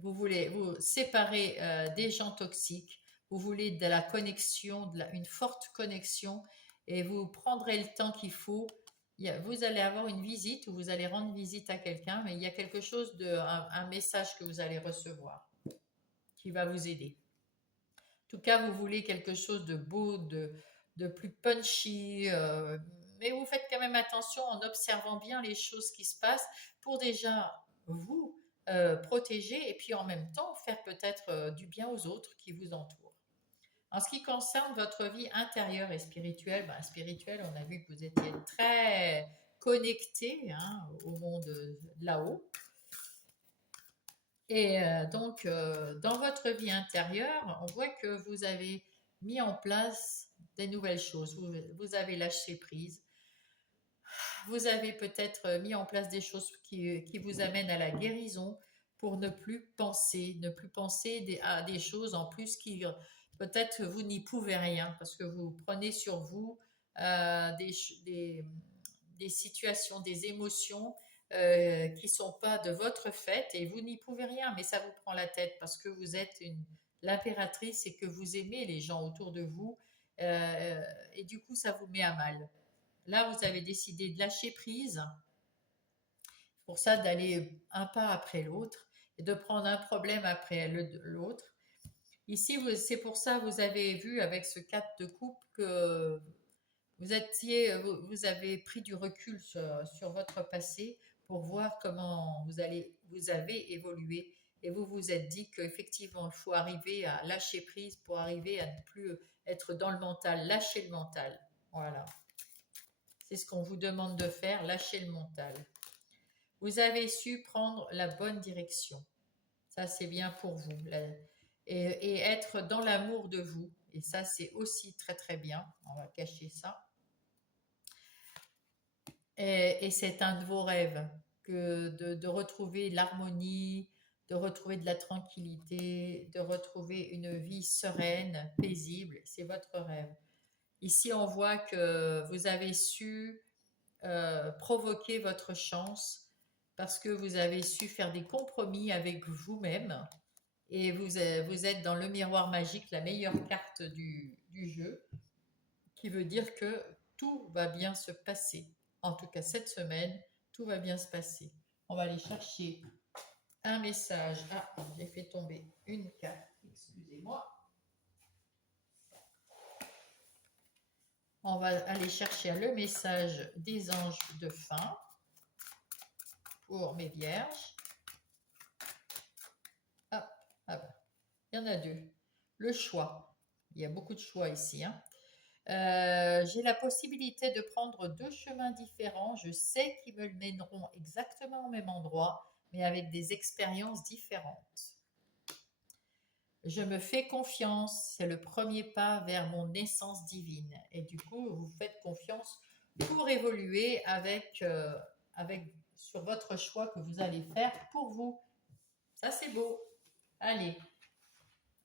Vous voulez vous séparer des gens toxiques, vous voulez de la connexion, une forte connexion, et vous prendrez le temps qu'il faut. Vous allez avoir une visite ou vous allez rendre visite à quelqu'un, mais il y a quelque chose un message que vous allez recevoir qui va vous aider. En tout cas, vous voulez quelque chose de beau, de plus punchy, mais vous faites quand même attention en observant bien les choses qui se passent pour déjà vous protéger et puis en même temps faire peut-être du bien aux autres qui vous entourent. En ce qui concerne votre vie intérieure et spirituelle, spirituelle, on a vu que vous étiez très connecté hein, au monde de là-haut. Et donc, dans votre vie intérieure, on voit que vous avez mis en place des nouvelles choses. Vous avez lâché prise. Vous avez peut-être mis en place des choses qui vous amènent à la guérison pour ne plus penser à des choses en plus qui peut-être vous n'y pouvez rien parce que vous prenez sur vous des situations, des émotions qui ne sont pas de votre fait et vous n'y pouvez rien, mais ça vous prend la tête parce que vous êtes l'impératrice et que vous aimez les gens autour de vous et du coup ça vous met à mal. Là, vous avez décidé de lâcher prise, pour ça d'aller un pas après l'autre et de prendre un problème après l'autre. Ici, c'est pour ça que vous avez vu avec ce 4 de coupe que vous avez pris du recul sur votre passé pour voir comment vous avez évolué et vous vous êtes dit qu'effectivement, il faut arriver à lâcher prise pour arriver à ne plus être dans le mental, lâcher le mental. Voilà. C'est ce qu'on vous demande de faire, lâcher le mental. Vous avez su prendre la bonne direction. Ça, c'est bien pour vous. Et être dans l'amour de vous. Et ça, c'est aussi très, très bien. On va cacher ça. Et c'est un de vos rêves que de retrouver l'harmonie, de retrouver de la tranquillité, de retrouver une vie sereine, paisible. C'est votre rêve. Ici, on voit que vous avez su provoquer votre chance parce que vous avez su faire des compromis avec vous-même et vous êtes dans le miroir magique, la meilleure carte du jeu, qui veut dire que tout va bien se passer. En tout cas, cette semaine, tout va bien se passer. On va aller chercher un message. Ah, j'ai fait tomber une carte, excusez-moi. On va aller chercher le message des anges de fin pour mes vierges. Ah, ah ben, il y en a deux. Le choix. Il y a beaucoup de choix ici. Hein. J'ai la possibilité de prendre deux chemins différents. Je sais qu'ils me mèneront exactement au même endroit, mais avec des expériences différentes. Je me fais confiance. C'est le premier pas vers mon naissance divine. Et du coup, vous faites confiance pour évoluer sur votre choix que vous allez faire pour vous. Ça, c'est beau. Allez,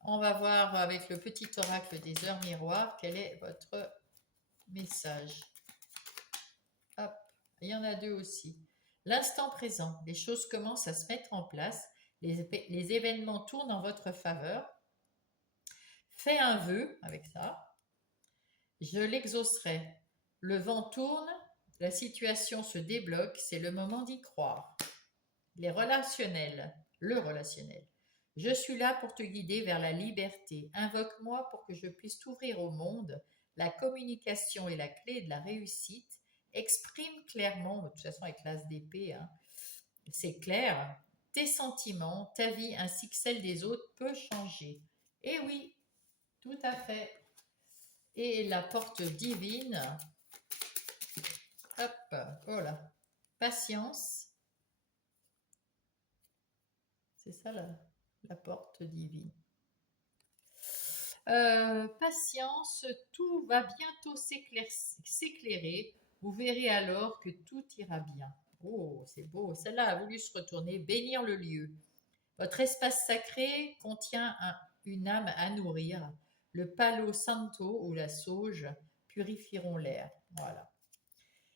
on va voir avec le petit oracle des heures miroirs quel est votre message. Hop, il y en a deux aussi. L'instant présent, les choses commencent à se mettre en place, les événements tournent en votre faveur. Fais un vœu avec ça. Je l'exaucerai. Le vent tourne, la situation se débloque, c'est le moment d'y croire. Le relationnel. Je suis là pour te guider vers la liberté. Invoque-moi pour que je puisse t'ouvrir au monde. La communication est la clé de la réussite. Exprime clairement, de toute façon avec l'as d'épée, hein, c'est clair, tes sentiments, ta vie ainsi que celle des autres peut changer. Et oui, tout à fait. Et la porte divine, hop, voilà. Patience, c'est ça la porte divine. Patience, tout va bientôt s'éclairer. Vous verrez alors que tout ira bien. Oh, c'est beau. Celle-là a voulu se retourner, bénir le lieu. Votre espace sacré contient une âme à nourrir. Le palo santo ou la sauge purifieront l'air. Voilà.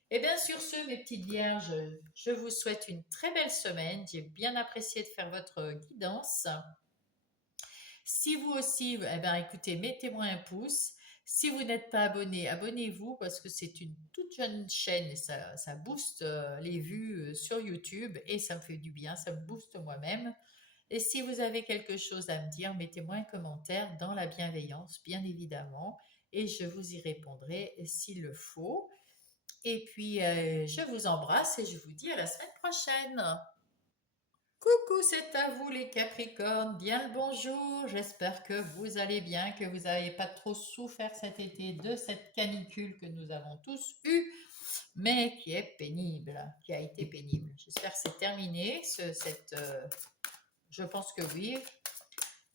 Et bien sur ce, mes petites vierges, je vous souhaite une très belle semaine. J'ai bien apprécié de faire votre guidance. Si vous aussi, eh ben, écoutez, mettez-moi un pouce. Si vous n'êtes pas abonné, abonnez-vous parce que c'est une toute jeune chaîne et ça booste les vues sur YouTube et ça me fait du bien, ça me booste moi-même. Et si vous avez quelque chose à me dire, mettez-moi un commentaire dans la bienveillance, bien évidemment, et je vous y répondrai s'il le faut. Et puis, je vous embrasse et je vous dis à la semaine prochaine. Coucou, c'est à vous les Capricornes, bien le bonjour, j'espère que vous allez bien, que vous n'avez pas trop souffert cet été de cette canicule que nous avons tous eue, mais qui est pénible, qui a été pénible. J'espère que c'est terminé, cette Je pense que oui.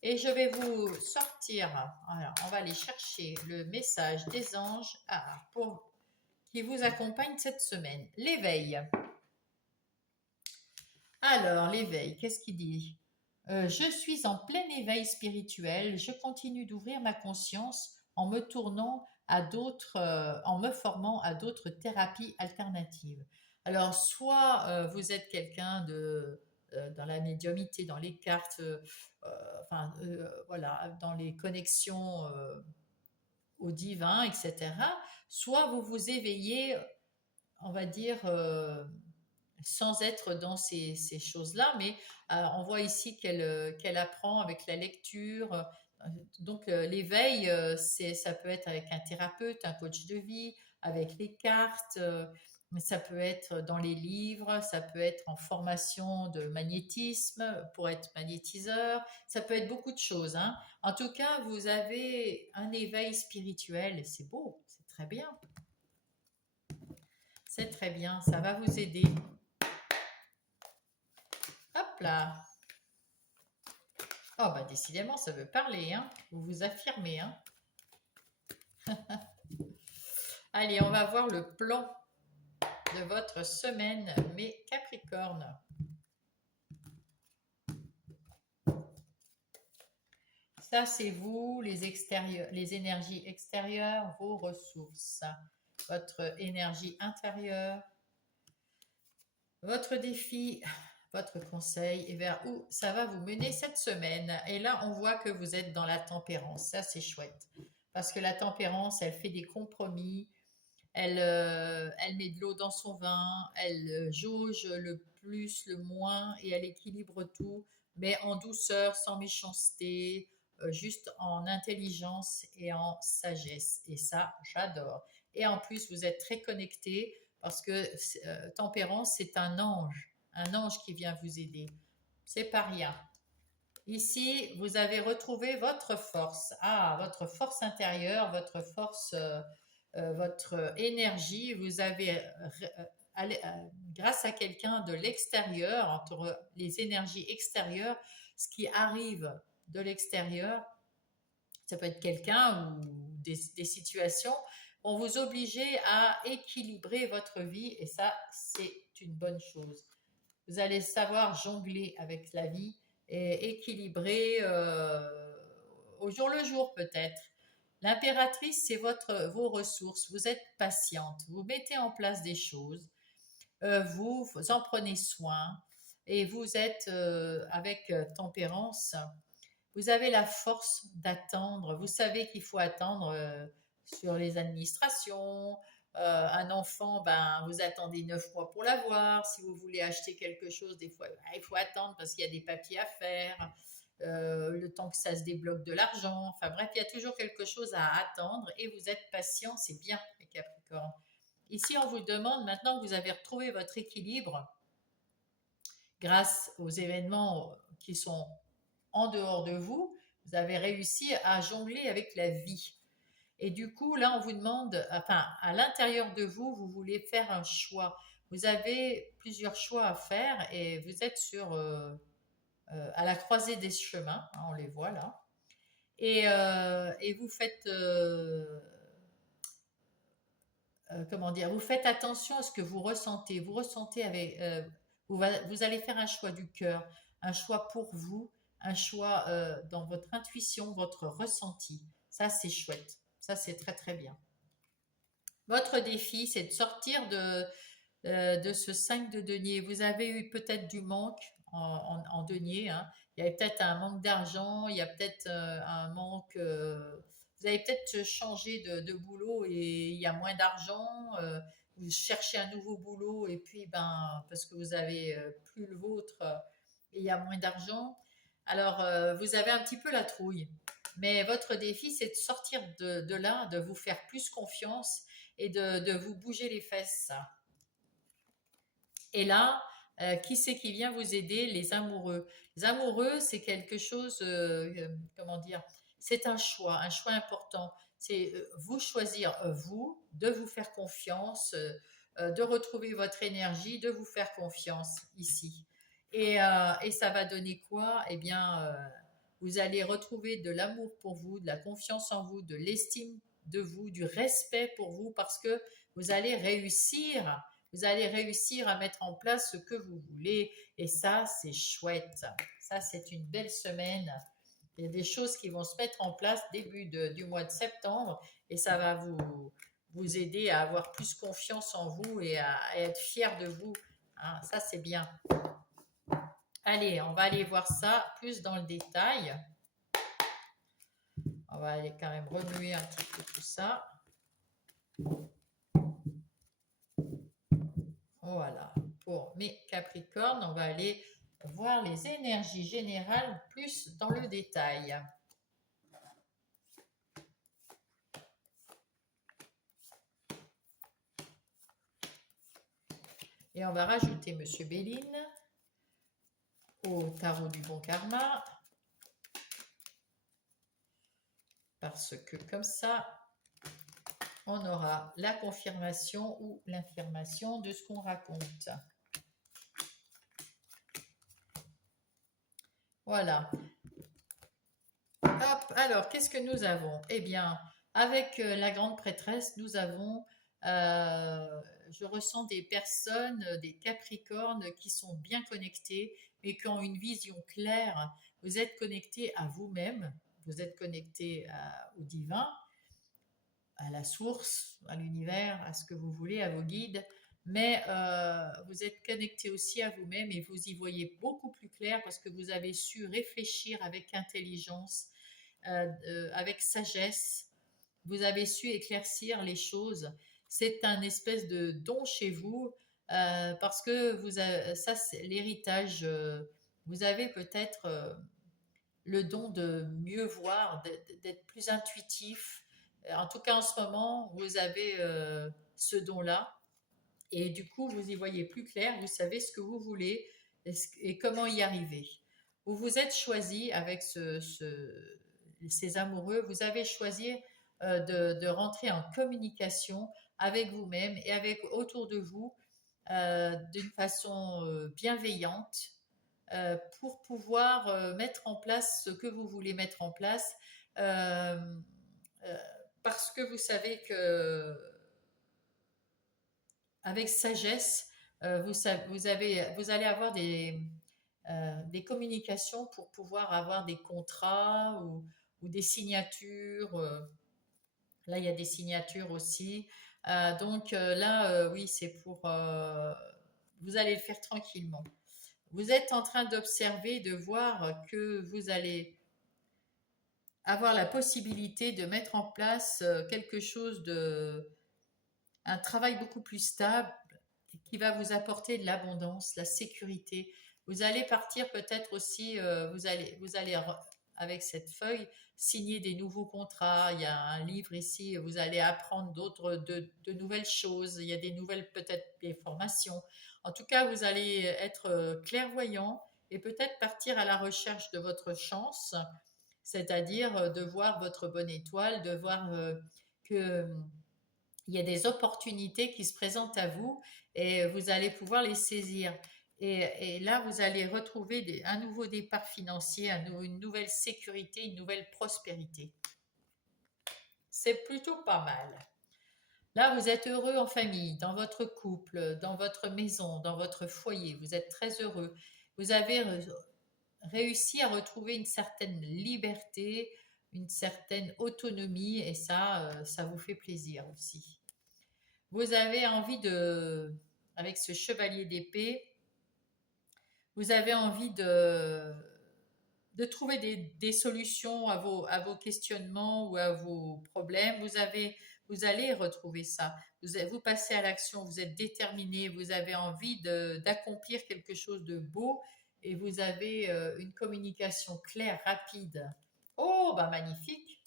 Et je vais vous sortir, alors on va aller chercher le message des anges qui vous accompagne cette semaine. L'éveil. Alors, l'éveil, qu'est-ce qu'il dit? Je suis en plein éveil spirituel, je continue d'ouvrir ma conscience en me tournant à d'autres, en me formant à d'autres thérapies alternatives. Alors, soit vous êtes quelqu'un dans la médiumité, dans les cartes, voilà, dans les connexions au divin, etc. Soit vous vous éveillez, on va dire, sans être dans ces choses-là, mais on voit ici qu'elle apprend avec la lecture. Donc l'éveil, ça peut être avec un thérapeute, un coach de vie, avec les cartes, mais ça peut être dans les livres, ça peut être en formation de magnétisme pour être magnétiseur, ça peut être beaucoup de choses, hein. En tout cas, vous avez un éveil spirituel et c'est beau, c'est très bien. C'est très bien, ça va vous aider. Hop là. Oh bah décidément, ça veut parler, hein. Vous vous affirmez, hein. Allez, on va voir le plan de votre semaine, mes Capricornes. Ça, c'est vous, les énergies extérieures, vos ressources, votre énergie intérieure, votre défi, votre conseil et vers où ça va vous mener cette semaine. Et là, on voit que vous êtes dans la tempérance. Ça, c'est chouette. Parce que la tempérance, elle fait des compromis, elle met de l'eau dans son vin, elle jauge le plus, le moins, et elle équilibre tout, mais en douceur, sans méchanceté, juste en intelligence et en sagesse. Et ça, j'adore. Et en plus, vous êtes très connecté parce que Tempérance, c'est un ange qui vient vous aider. C'est pas rien. Ici, vous avez retrouvé votre force. Ah, votre force intérieure, votre énergie. Vous avez, grâce à quelqu'un de l'extérieur, entre les énergies extérieures, ce qui arrive de l'extérieur, ça peut être quelqu'un ou des situations, vont vous obliger à équilibrer votre vie et ça, c'est une bonne chose. Vous allez savoir jongler avec la vie et équilibrer au jour le jour peut-être. L'impératrice, c'est vos ressources. Vous êtes patiente, vous mettez en place des choses, vous en prenez soin et vous êtes avec tempérance. Vous avez la force d'attendre. Vous savez qu'il faut attendre sur les administrations. Un enfant, ben, vous attendez 9 mois pour l'avoir. Si vous voulez acheter quelque chose, des fois, ben, il faut attendre parce qu'il y a des papiers à faire. Le temps que ça se débloque de l'argent. Enfin bref, il y a toujours quelque chose à attendre et vous êtes patient, c'est bien, les Capricornes. Ici, on vous demande, maintenant que vous avez retrouvé votre équilibre, grâce aux événements qui sont en dehors de vous, vous avez réussi à jongler avec la vie. Et du coup, là, on vous demande, enfin, à l'intérieur de vous, vous voulez faire un choix. Vous avez plusieurs choix à faire et vous êtes à la croisée des chemins, hein, on les voit là. Et vous faites, comment dire, vous faites attention à ce que vous ressentez. Vous ressentez vous allez faire un choix du cœur, un choix pour vous, un choix dans votre intuition, votre ressenti. Ça, c'est chouette. Ça, c'est très, très bien. Votre défi, c'est de sortir de ce 5 de denier. Vous avez eu peut-être du manque en denier, hein. Il y avait peut-être un manque d'argent, il y a peut-être un manque. Vous avez peut-être changé de boulot et il y a moins d'argent. Vous cherchez un nouveau boulot et puis, ben, parce que vous avez plus le vôtre et il y a moins d'argent. Alors, vous avez un petit peu la trouille. Mais votre défi, c'est de sortir de là, de vous faire plus confiance et de vous bouger les fesses. Et là, qui c'est qui vient vous aider? Les amoureux. Les amoureux, c'est quelque chose, comment dire, c'est un choix important. C'est vous choisir, vous, de vous faire confiance, de retrouver votre énergie, de vous faire confiance ici. Et ça va donner quoi? Eh bien, vous allez retrouver de l'amour pour vous, de la confiance en vous, de l'estime de vous, du respect pour vous, parce que vous allez réussir. Vous allez réussir à mettre en place ce que vous voulez. Et ça, c'est chouette. Ça, c'est une belle semaine. Il y a des choses qui vont se mettre en place du mois de septembre et ça va vous aider à avoir plus confiance en vous et à être fier de vous. Hein, ça, c'est bien. Allez, on va aller voir ça plus dans le détail. On va aller quand même remuer un petit peu tout ça. Voilà. Pour mes Capricornes, on va aller voir les énergies générales plus dans le détail. Et on va rajouter Monsieur Béline au tarot du bon karma. Parce que comme ça, on aura la confirmation ou l'infirmation de ce qu'on raconte. Voilà. Hop, alors, qu'est-ce que nous avons? Eh bien, avec la grande prêtresse, nous avons, je ressens des personnes, des Capricornes qui sont bien connectés et qui ont une vision claire. Vous êtes connectés à vous-même, vous êtes connectés au divin, à la source, à l'univers, à ce que vous voulez, à vos guides, mais vous êtes connecté aussi à vous-même et vous y voyez beaucoup plus clair parce que vous avez su réfléchir avec intelligence, avec sagesse, vous avez su éclaircir les choses. C'est un espèce de don chez vous parce que ça, c'est l'héritage. Vous avez peut-être le don de mieux voir, d'être plus intuitif. En tout cas, en ce moment, vous avez ce don-là. Et du coup, vous y voyez plus clair, vous savez ce que vous voulez et comment y arriver. Vous vous êtes choisi avec ces amoureux, vous avez choisi de rentrer en communication avec vous-même et avec autour de vous d'une façon bienveillante pour pouvoir mettre en place ce que vous voulez mettre en place euh, euh, parce que vous savez que avec sagesse, vous allez avoir des communications pour pouvoir avoir des contrats ou des signatures. Là, il y a des signatures aussi. Oui, c'est pour... vous allez le faire tranquillement. Vous êtes en train d'observer, de voir que vous allez avoir la possibilité de mettre en place quelque chose un travail beaucoup plus stable qui va vous apporter de l'abondance, la sécurité. Vous allez partir peut-être aussi, vous allez avec cette feuille signer des nouveaux contrats. Il y a un livre ici, vous allez apprendre de nouvelles choses. Il y a des nouvelles peut-être des formations. En tout cas, vous allez être clairvoyant et peut-être partir à la recherche de votre chance, c'est-à-dire de voir votre bonne étoile, de voir que il y a des opportunités qui se présentent à vous et vous allez pouvoir les saisir. Et là, vous allez retrouver un nouveau départ financier, une nouvelle sécurité, une nouvelle prospérité. C'est plutôt pas mal. Là, vous êtes heureux en famille, dans votre couple, dans votre maison, dans votre foyer. Vous êtes très heureux. Vous avez réussi à retrouver une certaine liberté, une certaine autonomie et ça vous fait plaisir aussi. Vous avez envie avec ce chevalier d'épée, vous avez envie de trouver des solutions à vos questionnements ou à vos problèmes. Vous allez retrouver ça. Vous passez à l'action, vous êtes déterminé, vous avez envie d'accomplir quelque chose de beau et vous avez une communication claire, rapide. Oh, bah magnifique!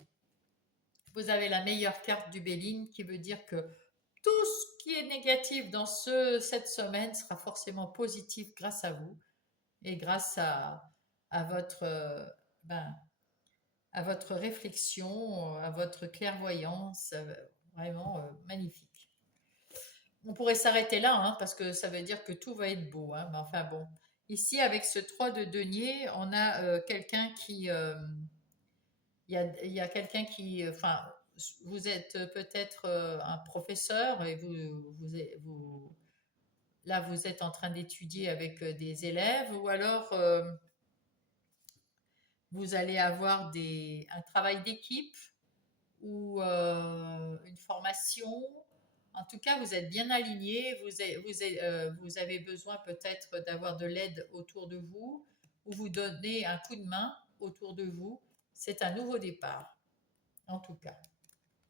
Vous avez la meilleure carte du Béline qui veut dire que tout ce qui est négatif dans cette semaine sera forcément positif grâce à vous et grâce à votre, ben, à votre réflexion, à votre clairvoyance, vraiment magnifique. On pourrait s'arrêter là, hein, parce que ça veut dire que tout va être beau, hein, mais enfin bon, Ici, avec ce 3 de denier, on a quelqu'un qui... il y a quelqu'un qui... Enfin, vous êtes peut-être un professeur et là, vous êtes en train d'étudier avec des élèves ou alors vous allez avoir un travail d'équipe ou une formation. En tout cas, vous êtes bien aligné. Vous avez besoin peut-être d'avoir de l'aide autour de vous ou vous donner un coup de main autour de vous. C'est un nouveau départ, en tout cas.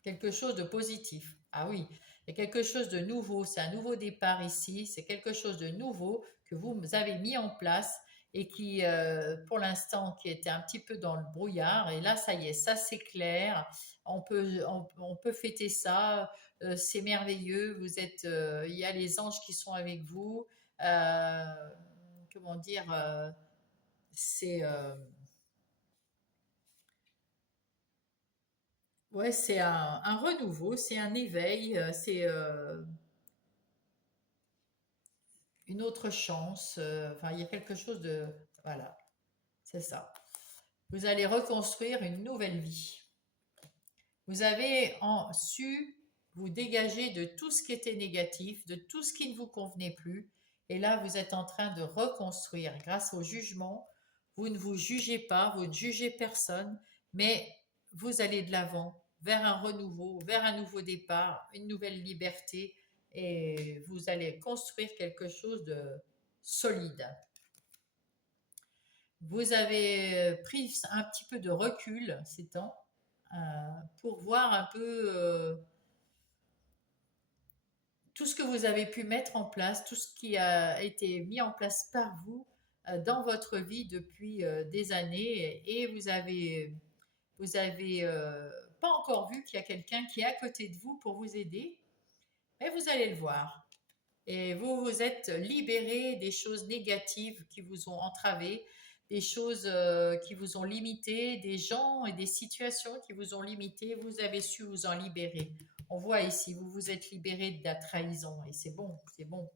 Quelque chose de positif. Ah oui, il y a quelque chose de nouveau. C'est un nouveau départ ici. C'est quelque chose de nouveau que vous avez mis en place et qui, pour l'instant, qui était un petit peu dans le brouillard. Et là, ça y est, ça c'est clair. On peut fêter ça. C'est merveilleux. Il y a les anges qui sont avec vous. Euh, comment dire, c'est, ouais, c'est un renouveau, c'est un éveil, c'est une autre chance. Enfin, il y a quelque chose de, voilà, c'est ça. Vous allez reconstruire une nouvelle vie. Vous avez su vous dégager de tout ce qui était négatif, de tout ce qui ne vous convenait plus. Et là, vous êtes en train de reconstruire grâce au jugement. Vous ne vous jugez pas, vous ne jugez personne, mais vous allez de l'avant vers un renouveau, vers un nouveau départ, une nouvelle liberté et vous allez construire quelque chose de solide. Vous avez pris un petit peu de recul ces temps euh, pour voir un peu tout ce que vous avez pu mettre en place, tout ce qui a été mis en place par vous dans votre vie depuis des années et vous avez pas encore vu qu'il y a quelqu'un qui est à côté de vous pour vous aider, mais vous allez le voir. Et vous vous êtes libéré des choses négatives qui vous ont entravé, des choses qui vous ont limité, des gens et des situations qui vous ont limité. Vous avez su vous en libérer. On voit ici, vous vous êtes libéré de la trahison et c'est bon, c'est bon.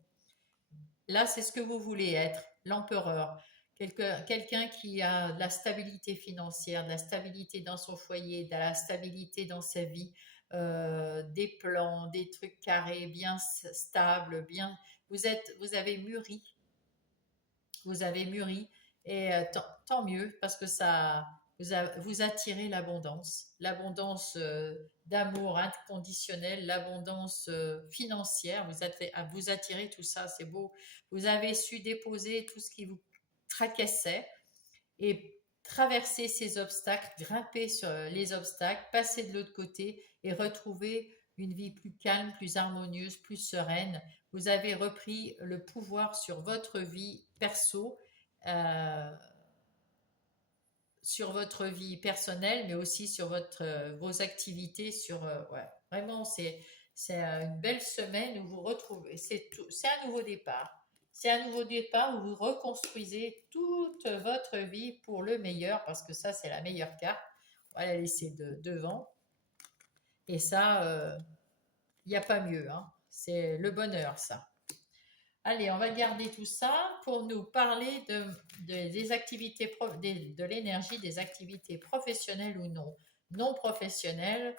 Là, c'est ce que vous voulez être, l'empereur. Quelqu'un qui a de la stabilité financière, de la stabilité dans son foyer, de la stabilité dans sa vie, des plans, des trucs carrés, bien stables, bien. Vous avez mûri, vous avez mûri, et tant mieux parce que vous attirez l'abondance d'amour inconditionnel, l'abondance financière. Vous attirez tout ça, c'est beau. Vous avez su déposer tout ce qui vous tracassait et traverser ces obstacles, grimper sur les obstacles, passer de l'autre côté et retrouver une vie plus calme, plus harmonieuse, plus sereine. Vous avez repris le pouvoir sur votre vie perso, euh, sur votre vie personnelle, mais aussi sur vos activités. Ouais, vraiment, c'est une belle semaine où vous retrouvez. C'est un nouveau départ. C'est un nouveau départ où vous reconstruisez toute votre vie pour le meilleur, parce que ça, c'est la meilleure carte. On va la laisser devant. Et ça, il n'y a pas mieux, hein. C'est le bonheur, ça. Allez, on va garder tout ça pour nous parler des activités, de l'énergie des activités professionnelles ou non. Non professionnelles,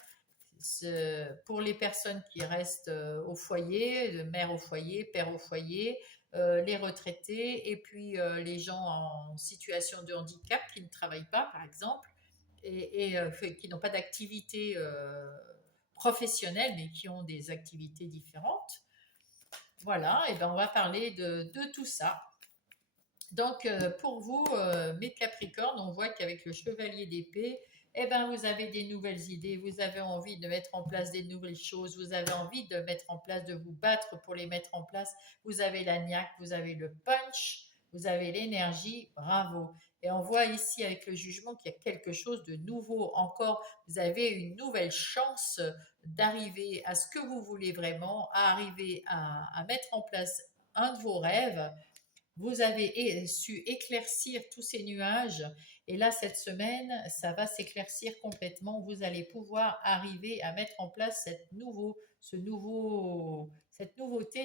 pour les personnes qui restent au foyer, de mère au foyer, père au foyer, les retraités et puis les gens en situation de handicap qui ne travaillent pas, par exemple, et qui n'ont pas d'activité professionnelle, mais qui ont des activités différentes. Voilà, et ben on va parler de tout ça. Donc, pour vous, mes Capricornes, on voit qu'avec le chevalier d'épée, eh ben, vous avez des nouvelles idées, vous avez envie de mettre en place des nouvelles choses, vous avez envie de mettre en place, de vous battre pour les mettre en place. Vous avez la niaque, vous avez le punch, vous avez l'énergie, bravo. Et on voit ici avec le jugement qu'il y a quelque chose de nouveau encore. Vous avez une nouvelle chance d'arriver à ce que vous voulez vraiment, à arriver à mettre en place un de vos rêves. Vous avez su éclaircir tous ces nuages et là, cette semaine, ça va s'éclaircir complètement. Vous allez pouvoir arriver à mettre en place cette nouveauté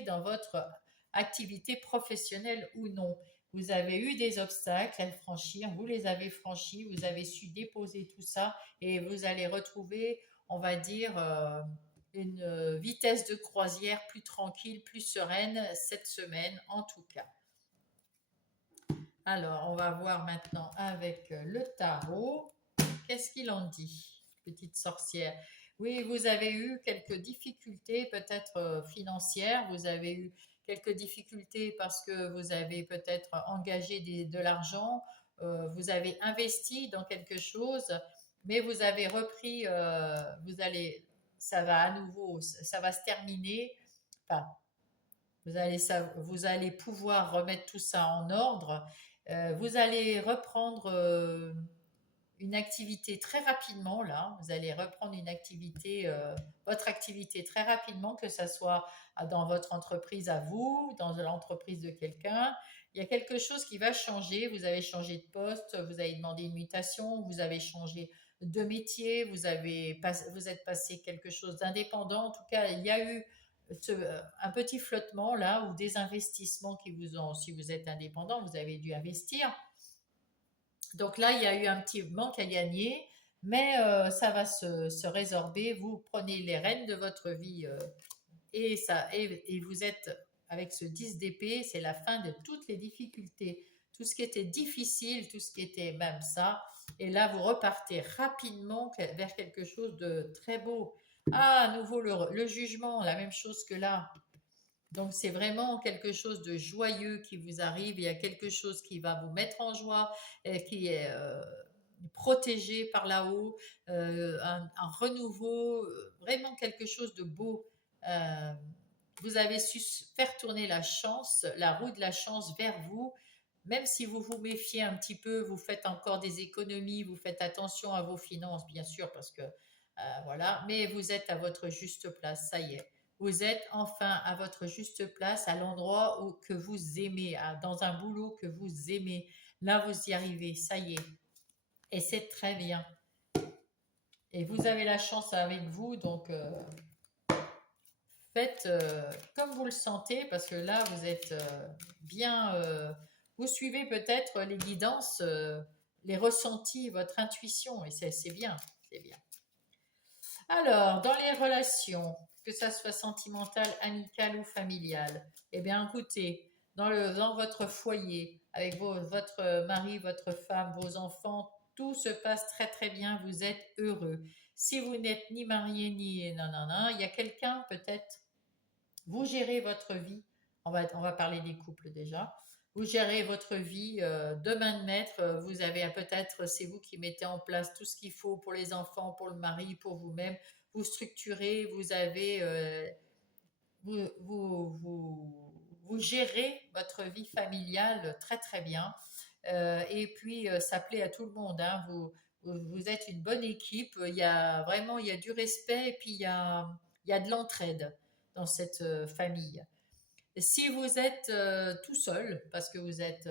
dans votre activité professionnelle ou non. Vous avez eu des obstacles à franchir, vous les avez franchis, vous avez su déposer tout ça et vous allez retrouver, on va dire, une vitesse de croisière plus tranquille, plus sereine cette semaine en tout cas. Alors, on va voir maintenant avec le tarot. Qu'est-ce qu'il en dit, petite sorcière? Oui, vous avez eu quelques difficultés, peut-être financières. Vous avez eu quelques difficultés parce que vous avez peut-être engagé de l'argent. Vous avez investi dans quelque chose, mais vous avez repris. Ça va à nouveau, ça va se terminer. Enfin, vous allez pouvoir remettre tout ça en ordre. Vous allez reprendre une activité très rapidement là. Vous allez reprendre une activité, votre activité très rapidement, que ce soit dans votre entreprise à vous, dans l'entreprise de quelqu'un. Il y a quelque chose qui va changer. Vous avez changé de poste, vous avez demandé une mutation, vous avez changé de métier, vous êtes passé quelque chose d'indépendant. En tout cas, il y a eu un petit flottement là ou des investissements qui vous ont, si vous êtes indépendant, vous avez dû investir. Donc là, il y a eu un petit manque à gagner, mais ça va se résorber. Vous prenez les rênes de votre vie et vous êtes avec ce 10 d'épée, c'est la fin de toutes les difficultés. Tout ce qui était difficile, tout ce qui était même ça. Et là, vous repartez rapidement vers quelque chose de très beau. Ah, à nouveau le jugement, la même chose que là. Donc c'est vraiment quelque chose de joyeux qui vous arrive. Il y a quelque chose qui va vous mettre en joie, qui est protégé par là-haut, un renouveau, vraiment quelque chose de beau. Euh, vous avez su faire tourner la chance, la roue de la chance vers vous. Même si vous vous méfiez un petit peu, vous faites encore des économies, vous faites attention à vos finances, bien sûr, parce que voilà, mais vous êtes à votre juste place, ça y est. Vous êtes enfin à votre juste place, à l'endroit que vous aimez, dans un boulot que vous aimez. Là, vous y arrivez, ça y est. Et c'est très bien. Et vous avez la chance avec vous, donc faites comme vous le sentez, parce que là, vous êtes bien. Vous suivez peut-être les guidances, les ressentis, votre intuition, et c'est bien, c'est bien. Alors, dans les relations, que ça soit sentimentale, amicale ou familiale, eh bien, écoutez, dans votre foyer, avec votre mari, votre femme, vos enfants, tout se passe très très bien, vous êtes heureux. Si vous n'êtes ni marié ni nanana, il y a quelqu'un peut-être, vous gérez votre vie. On va parler des couples déjà. Vous gérez votre vie de main de maître. Vous avez peut-être, c'est vous qui mettez en place tout ce qu'il faut pour les enfants, pour le mari, pour vous-même. Vous structurez, vous gérez votre vie familiale très très bien. Et puis, ça plaît à tout le monde, hein. Vous êtes une bonne équipe. Il y a du respect et puis il y a de l'entraide dans cette famille. Si vous êtes tout seul, parce que vous êtes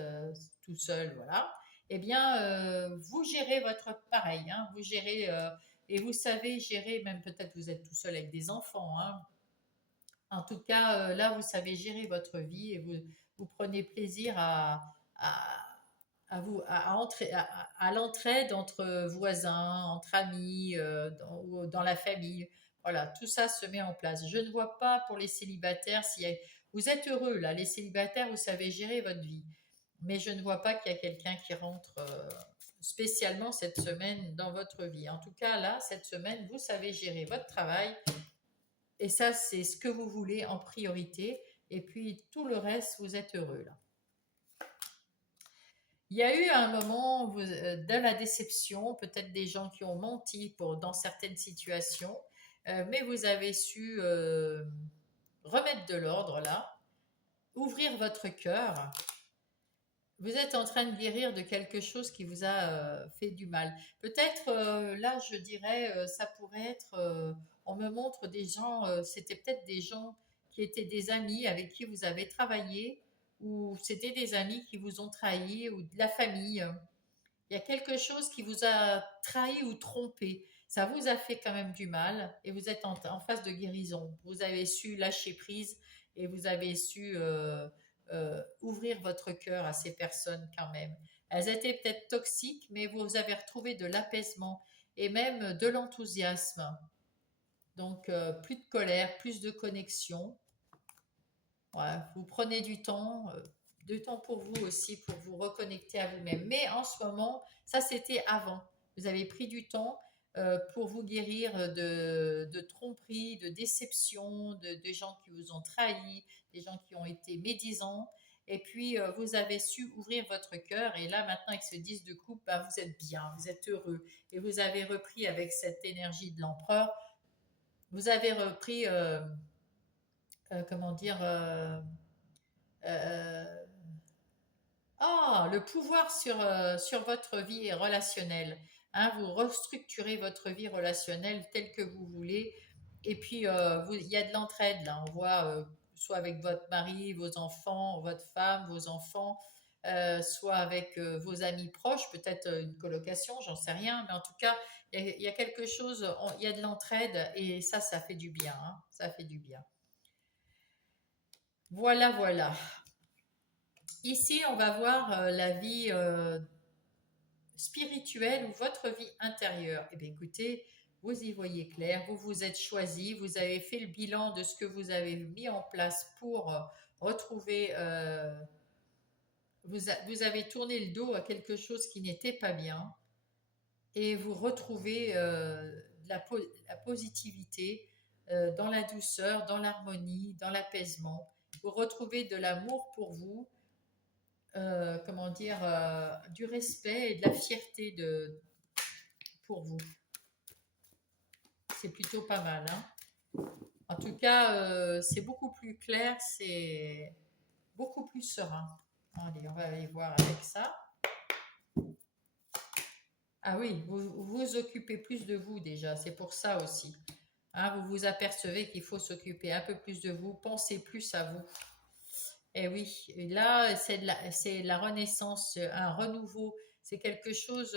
tout seul, voilà, eh bien, vous gérez votre pareil, hein, vous gérez et vous savez gérer, même peut-être vous êtes tout seul avec des enfants, hein. En tout cas, là, vous savez gérer votre vie et vous prenez plaisir à, à l'entraide entre voisins, entre amis, ou dans la famille. Voilà, tout ça se met en place. Je ne vois pas pour les célibataires, vous êtes heureux là, les célibataires, vous savez gérer votre vie. Mais je ne vois pas qu'il y a quelqu'un qui rentre spécialement cette semaine dans votre vie. En tout cas, là, cette semaine, vous savez gérer votre travail, et ça, c'est ce que vous voulez en priorité. Et puis tout le reste, vous êtes heureux là. Il y a eu un moment de la déception, peut-être des gens qui ont menti dans certaines situations, mais vous avez su remettre de l'ordre là, ouvrir votre cœur. Vous êtes en train de guérir de quelque chose qui vous a fait du mal. Peut-être là, je dirais, ça pourrait être, on me montre des gens, c'était peut-être des gens qui étaient des amis avec qui vous avez travaillé, ou c'était des amis qui vous ont trahi, ou de la famille. Il y a quelque chose qui vous a trahi ou trompé. Ça vous a fait quand même du mal et vous êtes en phase de guérison. Vous avez su lâcher prise et vous avez su ouvrir votre cœur à ces personnes quand même. Elles étaient peut-être toxiques, mais vous avez retrouvé de l'apaisement et même de l'enthousiasme. Donc, plus de colère, plus de connexion. Voilà, vous prenez du temps pour vous aussi, pour vous reconnecter à vous-même. Mais en ce moment, ça c'était avant. Vous avez pris du temps pour vous guérir de tromperies, de déceptions, de gens qui vous ont trahi, des gens qui ont été médisants. Et puis, vous avez su ouvrir votre cœur. Et là, maintenant, avec ce 10 de coupe, ben, vous êtes bien, vous êtes heureux. Et vous avez repris avec cette énergie de l'empereur, vous avez repris, comment dire, euh, le pouvoir sur votre vie relationnelle. Hein, vous restructurez votre vie relationnelle telle que vous voulez. Et puis, il y a de l'entraide, là. On voit, soit avec votre mari, vos enfants, votre femme, vos enfants, soit avec vos amis proches, peut-être une colocation, j'en sais rien. Mais en tout cas, il y a quelque chose, il y a de l'entraide et ça fait du bien. Hein, ça fait du bien. Voilà, voilà. Ici, on va voir la vie spirituelle ou votre vie intérieure. Eh bien, écoutez, vous y voyez clair, vous vous êtes choisi, vous avez fait le bilan de ce que vous avez mis en place pour retrouver, vous avez tourné le dos à quelque chose qui n'était pas bien et vous retrouvez la positivité dans la douceur, dans l'harmonie, dans l'apaisement. Vous retrouvez de l'amour pour vous, comment dire, du respect et de la fierté pour vous. C'est plutôt pas mal. Hein. En tout cas, c'est beaucoup plus clair, c'est beaucoup plus serein. Allez, on va aller voir avec ça. Ah oui, vous vous occupez plus de vous déjà, c'est pour ça aussi. Hein, vous vous apercevez qu'il faut s'occuper un peu plus de vous, pensez plus à vous. Et oui, et là, c'est la renaissance, un renouveau. C'est quelque chose,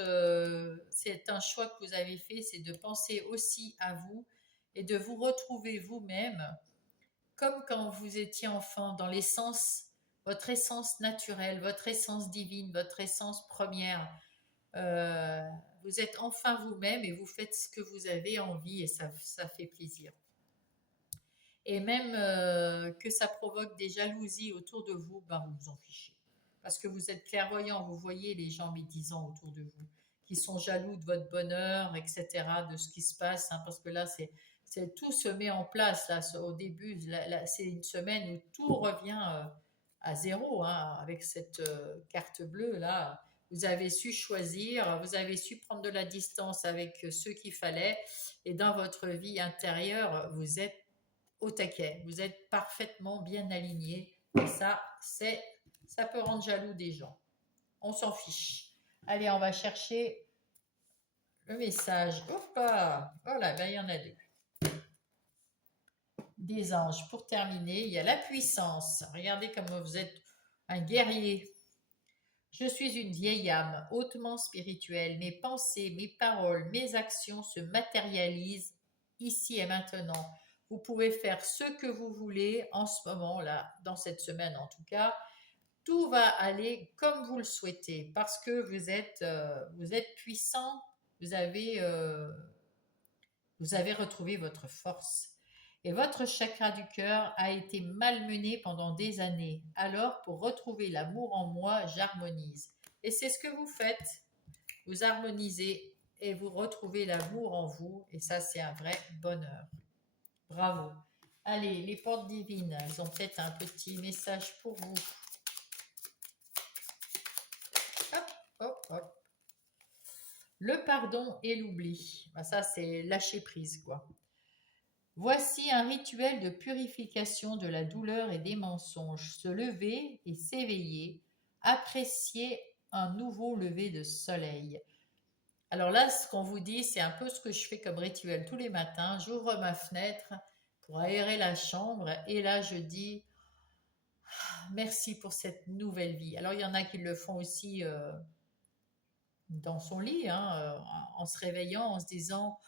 c'est un choix que vous avez fait, c'est de penser aussi à vous et de vous retrouver vous-même, comme quand vous étiez enfant, dans l'essence, votre essence naturelle, votre essence divine, votre essence première. Euh, vous êtes enfin vous-même et vous faites ce que vous avez envie et ça fait plaisir. Et même que ça provoque des jalousies autour de vous, ben vous vous en fichez. Parce que vous êtes clairvoyant, vous voyez les gens médisants autour de vous, qui sont jaloux de votre bonheur, etc., de ce qui se passe, hein, parce que là, tout se met en place, là, au début, c'est une semaine où tout revient à zéro, hein, avec cette carte bleue, là. Vous avez su choisir, vous avez su prendre de la distance avec ceux qu'il fallait, et dans votre vie intérieure, vous êtes au taquet. Vous êtes parfaitement bien aligné. Et ça peut rendre jaloux des gens. On s'en fiche. Allez, on va chercher le message. Hoppa! Voilà, ben, il y en a deux. Des anges. Pour terminer, il y a la puissance. Regardez comme vous êtes un guerrier. Je suis une vieille âme, hautement spirituelle. Mes pensées, mes paroles, mes actions se matérialisent ici et maintenant. Vous pouvez faire ce que vous voulez en ce moment, là, dans cette semaine en tout cas. Tout va aller comme vous le souhaitez parce que vous êtes puissant, vous avez, euh, vous avez retrouvé votre force. Et votre chakra du cœur a été malmené pendant des années. Alors, pour retrouver l'amour en moi, j'harmonise. Et c'est ce que vous faites. Vous harmonisez et vous retrouvez l'amour en vous. Et ça, c'est un vrai bonheur. Bravo. Allez, les portes divines, elles ont peut-être un petit message pour vous. Hop, hop, hop. Le pardon et l'oubli. Ben ça, c'est lâcher prise, quoi. Voici un rituel de purification de la douleur et des mensonges. Se lever et s'éveiller, apprécier un nouveau lever de soleil. Alors là, ce qu'on vous dit, c'est un peu ce que je fais comme rituel tous les matins. J'ouvre ma fenêtre pour aérer la chambre et là, je dis merci pour cette nouvelle vie. Alors, il y en a qui le font aussi dans son lit, hein, en se réveillant, en se disant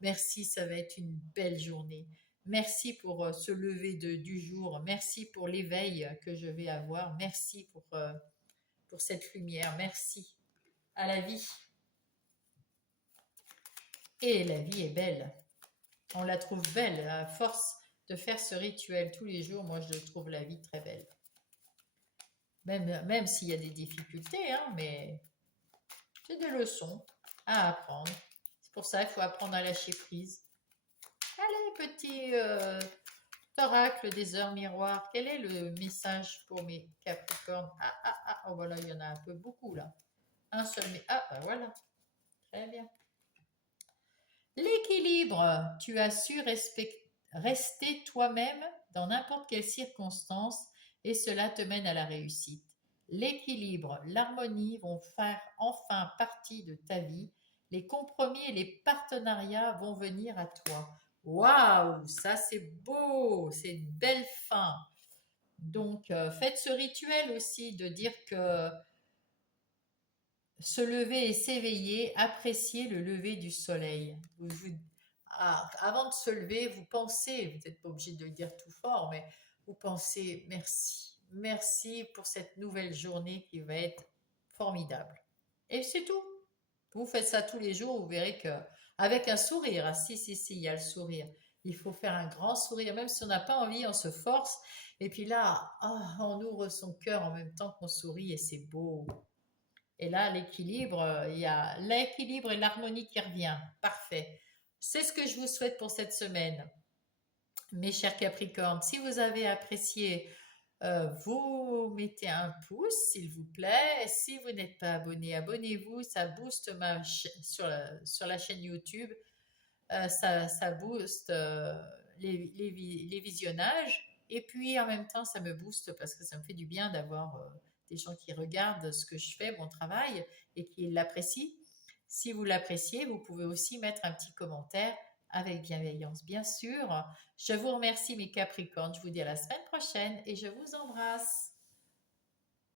merci, ça va être une belle journée. Merci pour ce lever du jour. Merci pour l'éveil que je vais avoir. Merci pour cette lumière. Merci à la vie. Et la vie est belle. On la trouve belle à force de faire ce rituel tous les jours. Moi, je trouve la vie très belle. Même s'il y a des difficultés, hein, mais c'est des leçons à apprendre. C'est pour ça qu'il faut apprendre à lâcher prise. Allez, petit oracle des heures miroirs, quel est le message pour mes Capricornes? Oh voilà, il y en a un peu beaucoup là. Un seul, mais ben voilà, très bien. L'équilibre, tu as su rester toi-même dans n'importe quelle circonstance et cela te mène à la réussite. L'équilibre, l'harmonie vont faire enfin partie de ta vie. Les compromis et les partenariats vont venir à toi. Waouh, ça c'est beau, c'est une belle fin. Donc, faites ce rituel aussi de dire que se lever et s'éveiller, apprécier le lever du soleil. Avant de se lever, vous pensez, vous n'êtes pas obligé de le dire tout fort, mais vous pensez merci. Merci pour cette nouvelle journée qui va être formidable. Et c'est tout. Vous faites ça tous les jours, vous verrez que, avec un sourire, hein, si, il y a le sourire. Il faut faire un grand sourire, même si on n'a pas envie, on se force. Et puis là, on ouvre son cœur en même temps qu'on sourit et c'est beau. Et là, l'équilibre, il y a l'équilibre et l'harmonie qui revient. Parfait. C'est ce que je vous souhaite pour cette semaine, mes chers Capricornes. Si vous avez apprécié, vous mettez un pouce, s'il vous plaît. Si vous n'êtes pas abonné, abonnez-vous. Ça booste sur la chaîne YouTube. Ça booste les visionnages. Et puis, en même temps, ça me booste parce que ça me fait du bien d'avoir des gens qui regardent ce que je fais, mon travail, et qui l'apprécient. Si vous l'appréciez, vous pouvez aussi mettre un petit commentaire avec bienveillance, bien sûr. Je vous remercie, mes Capricornes. Je vous dis à la semaine prochaine et je vous embrasse.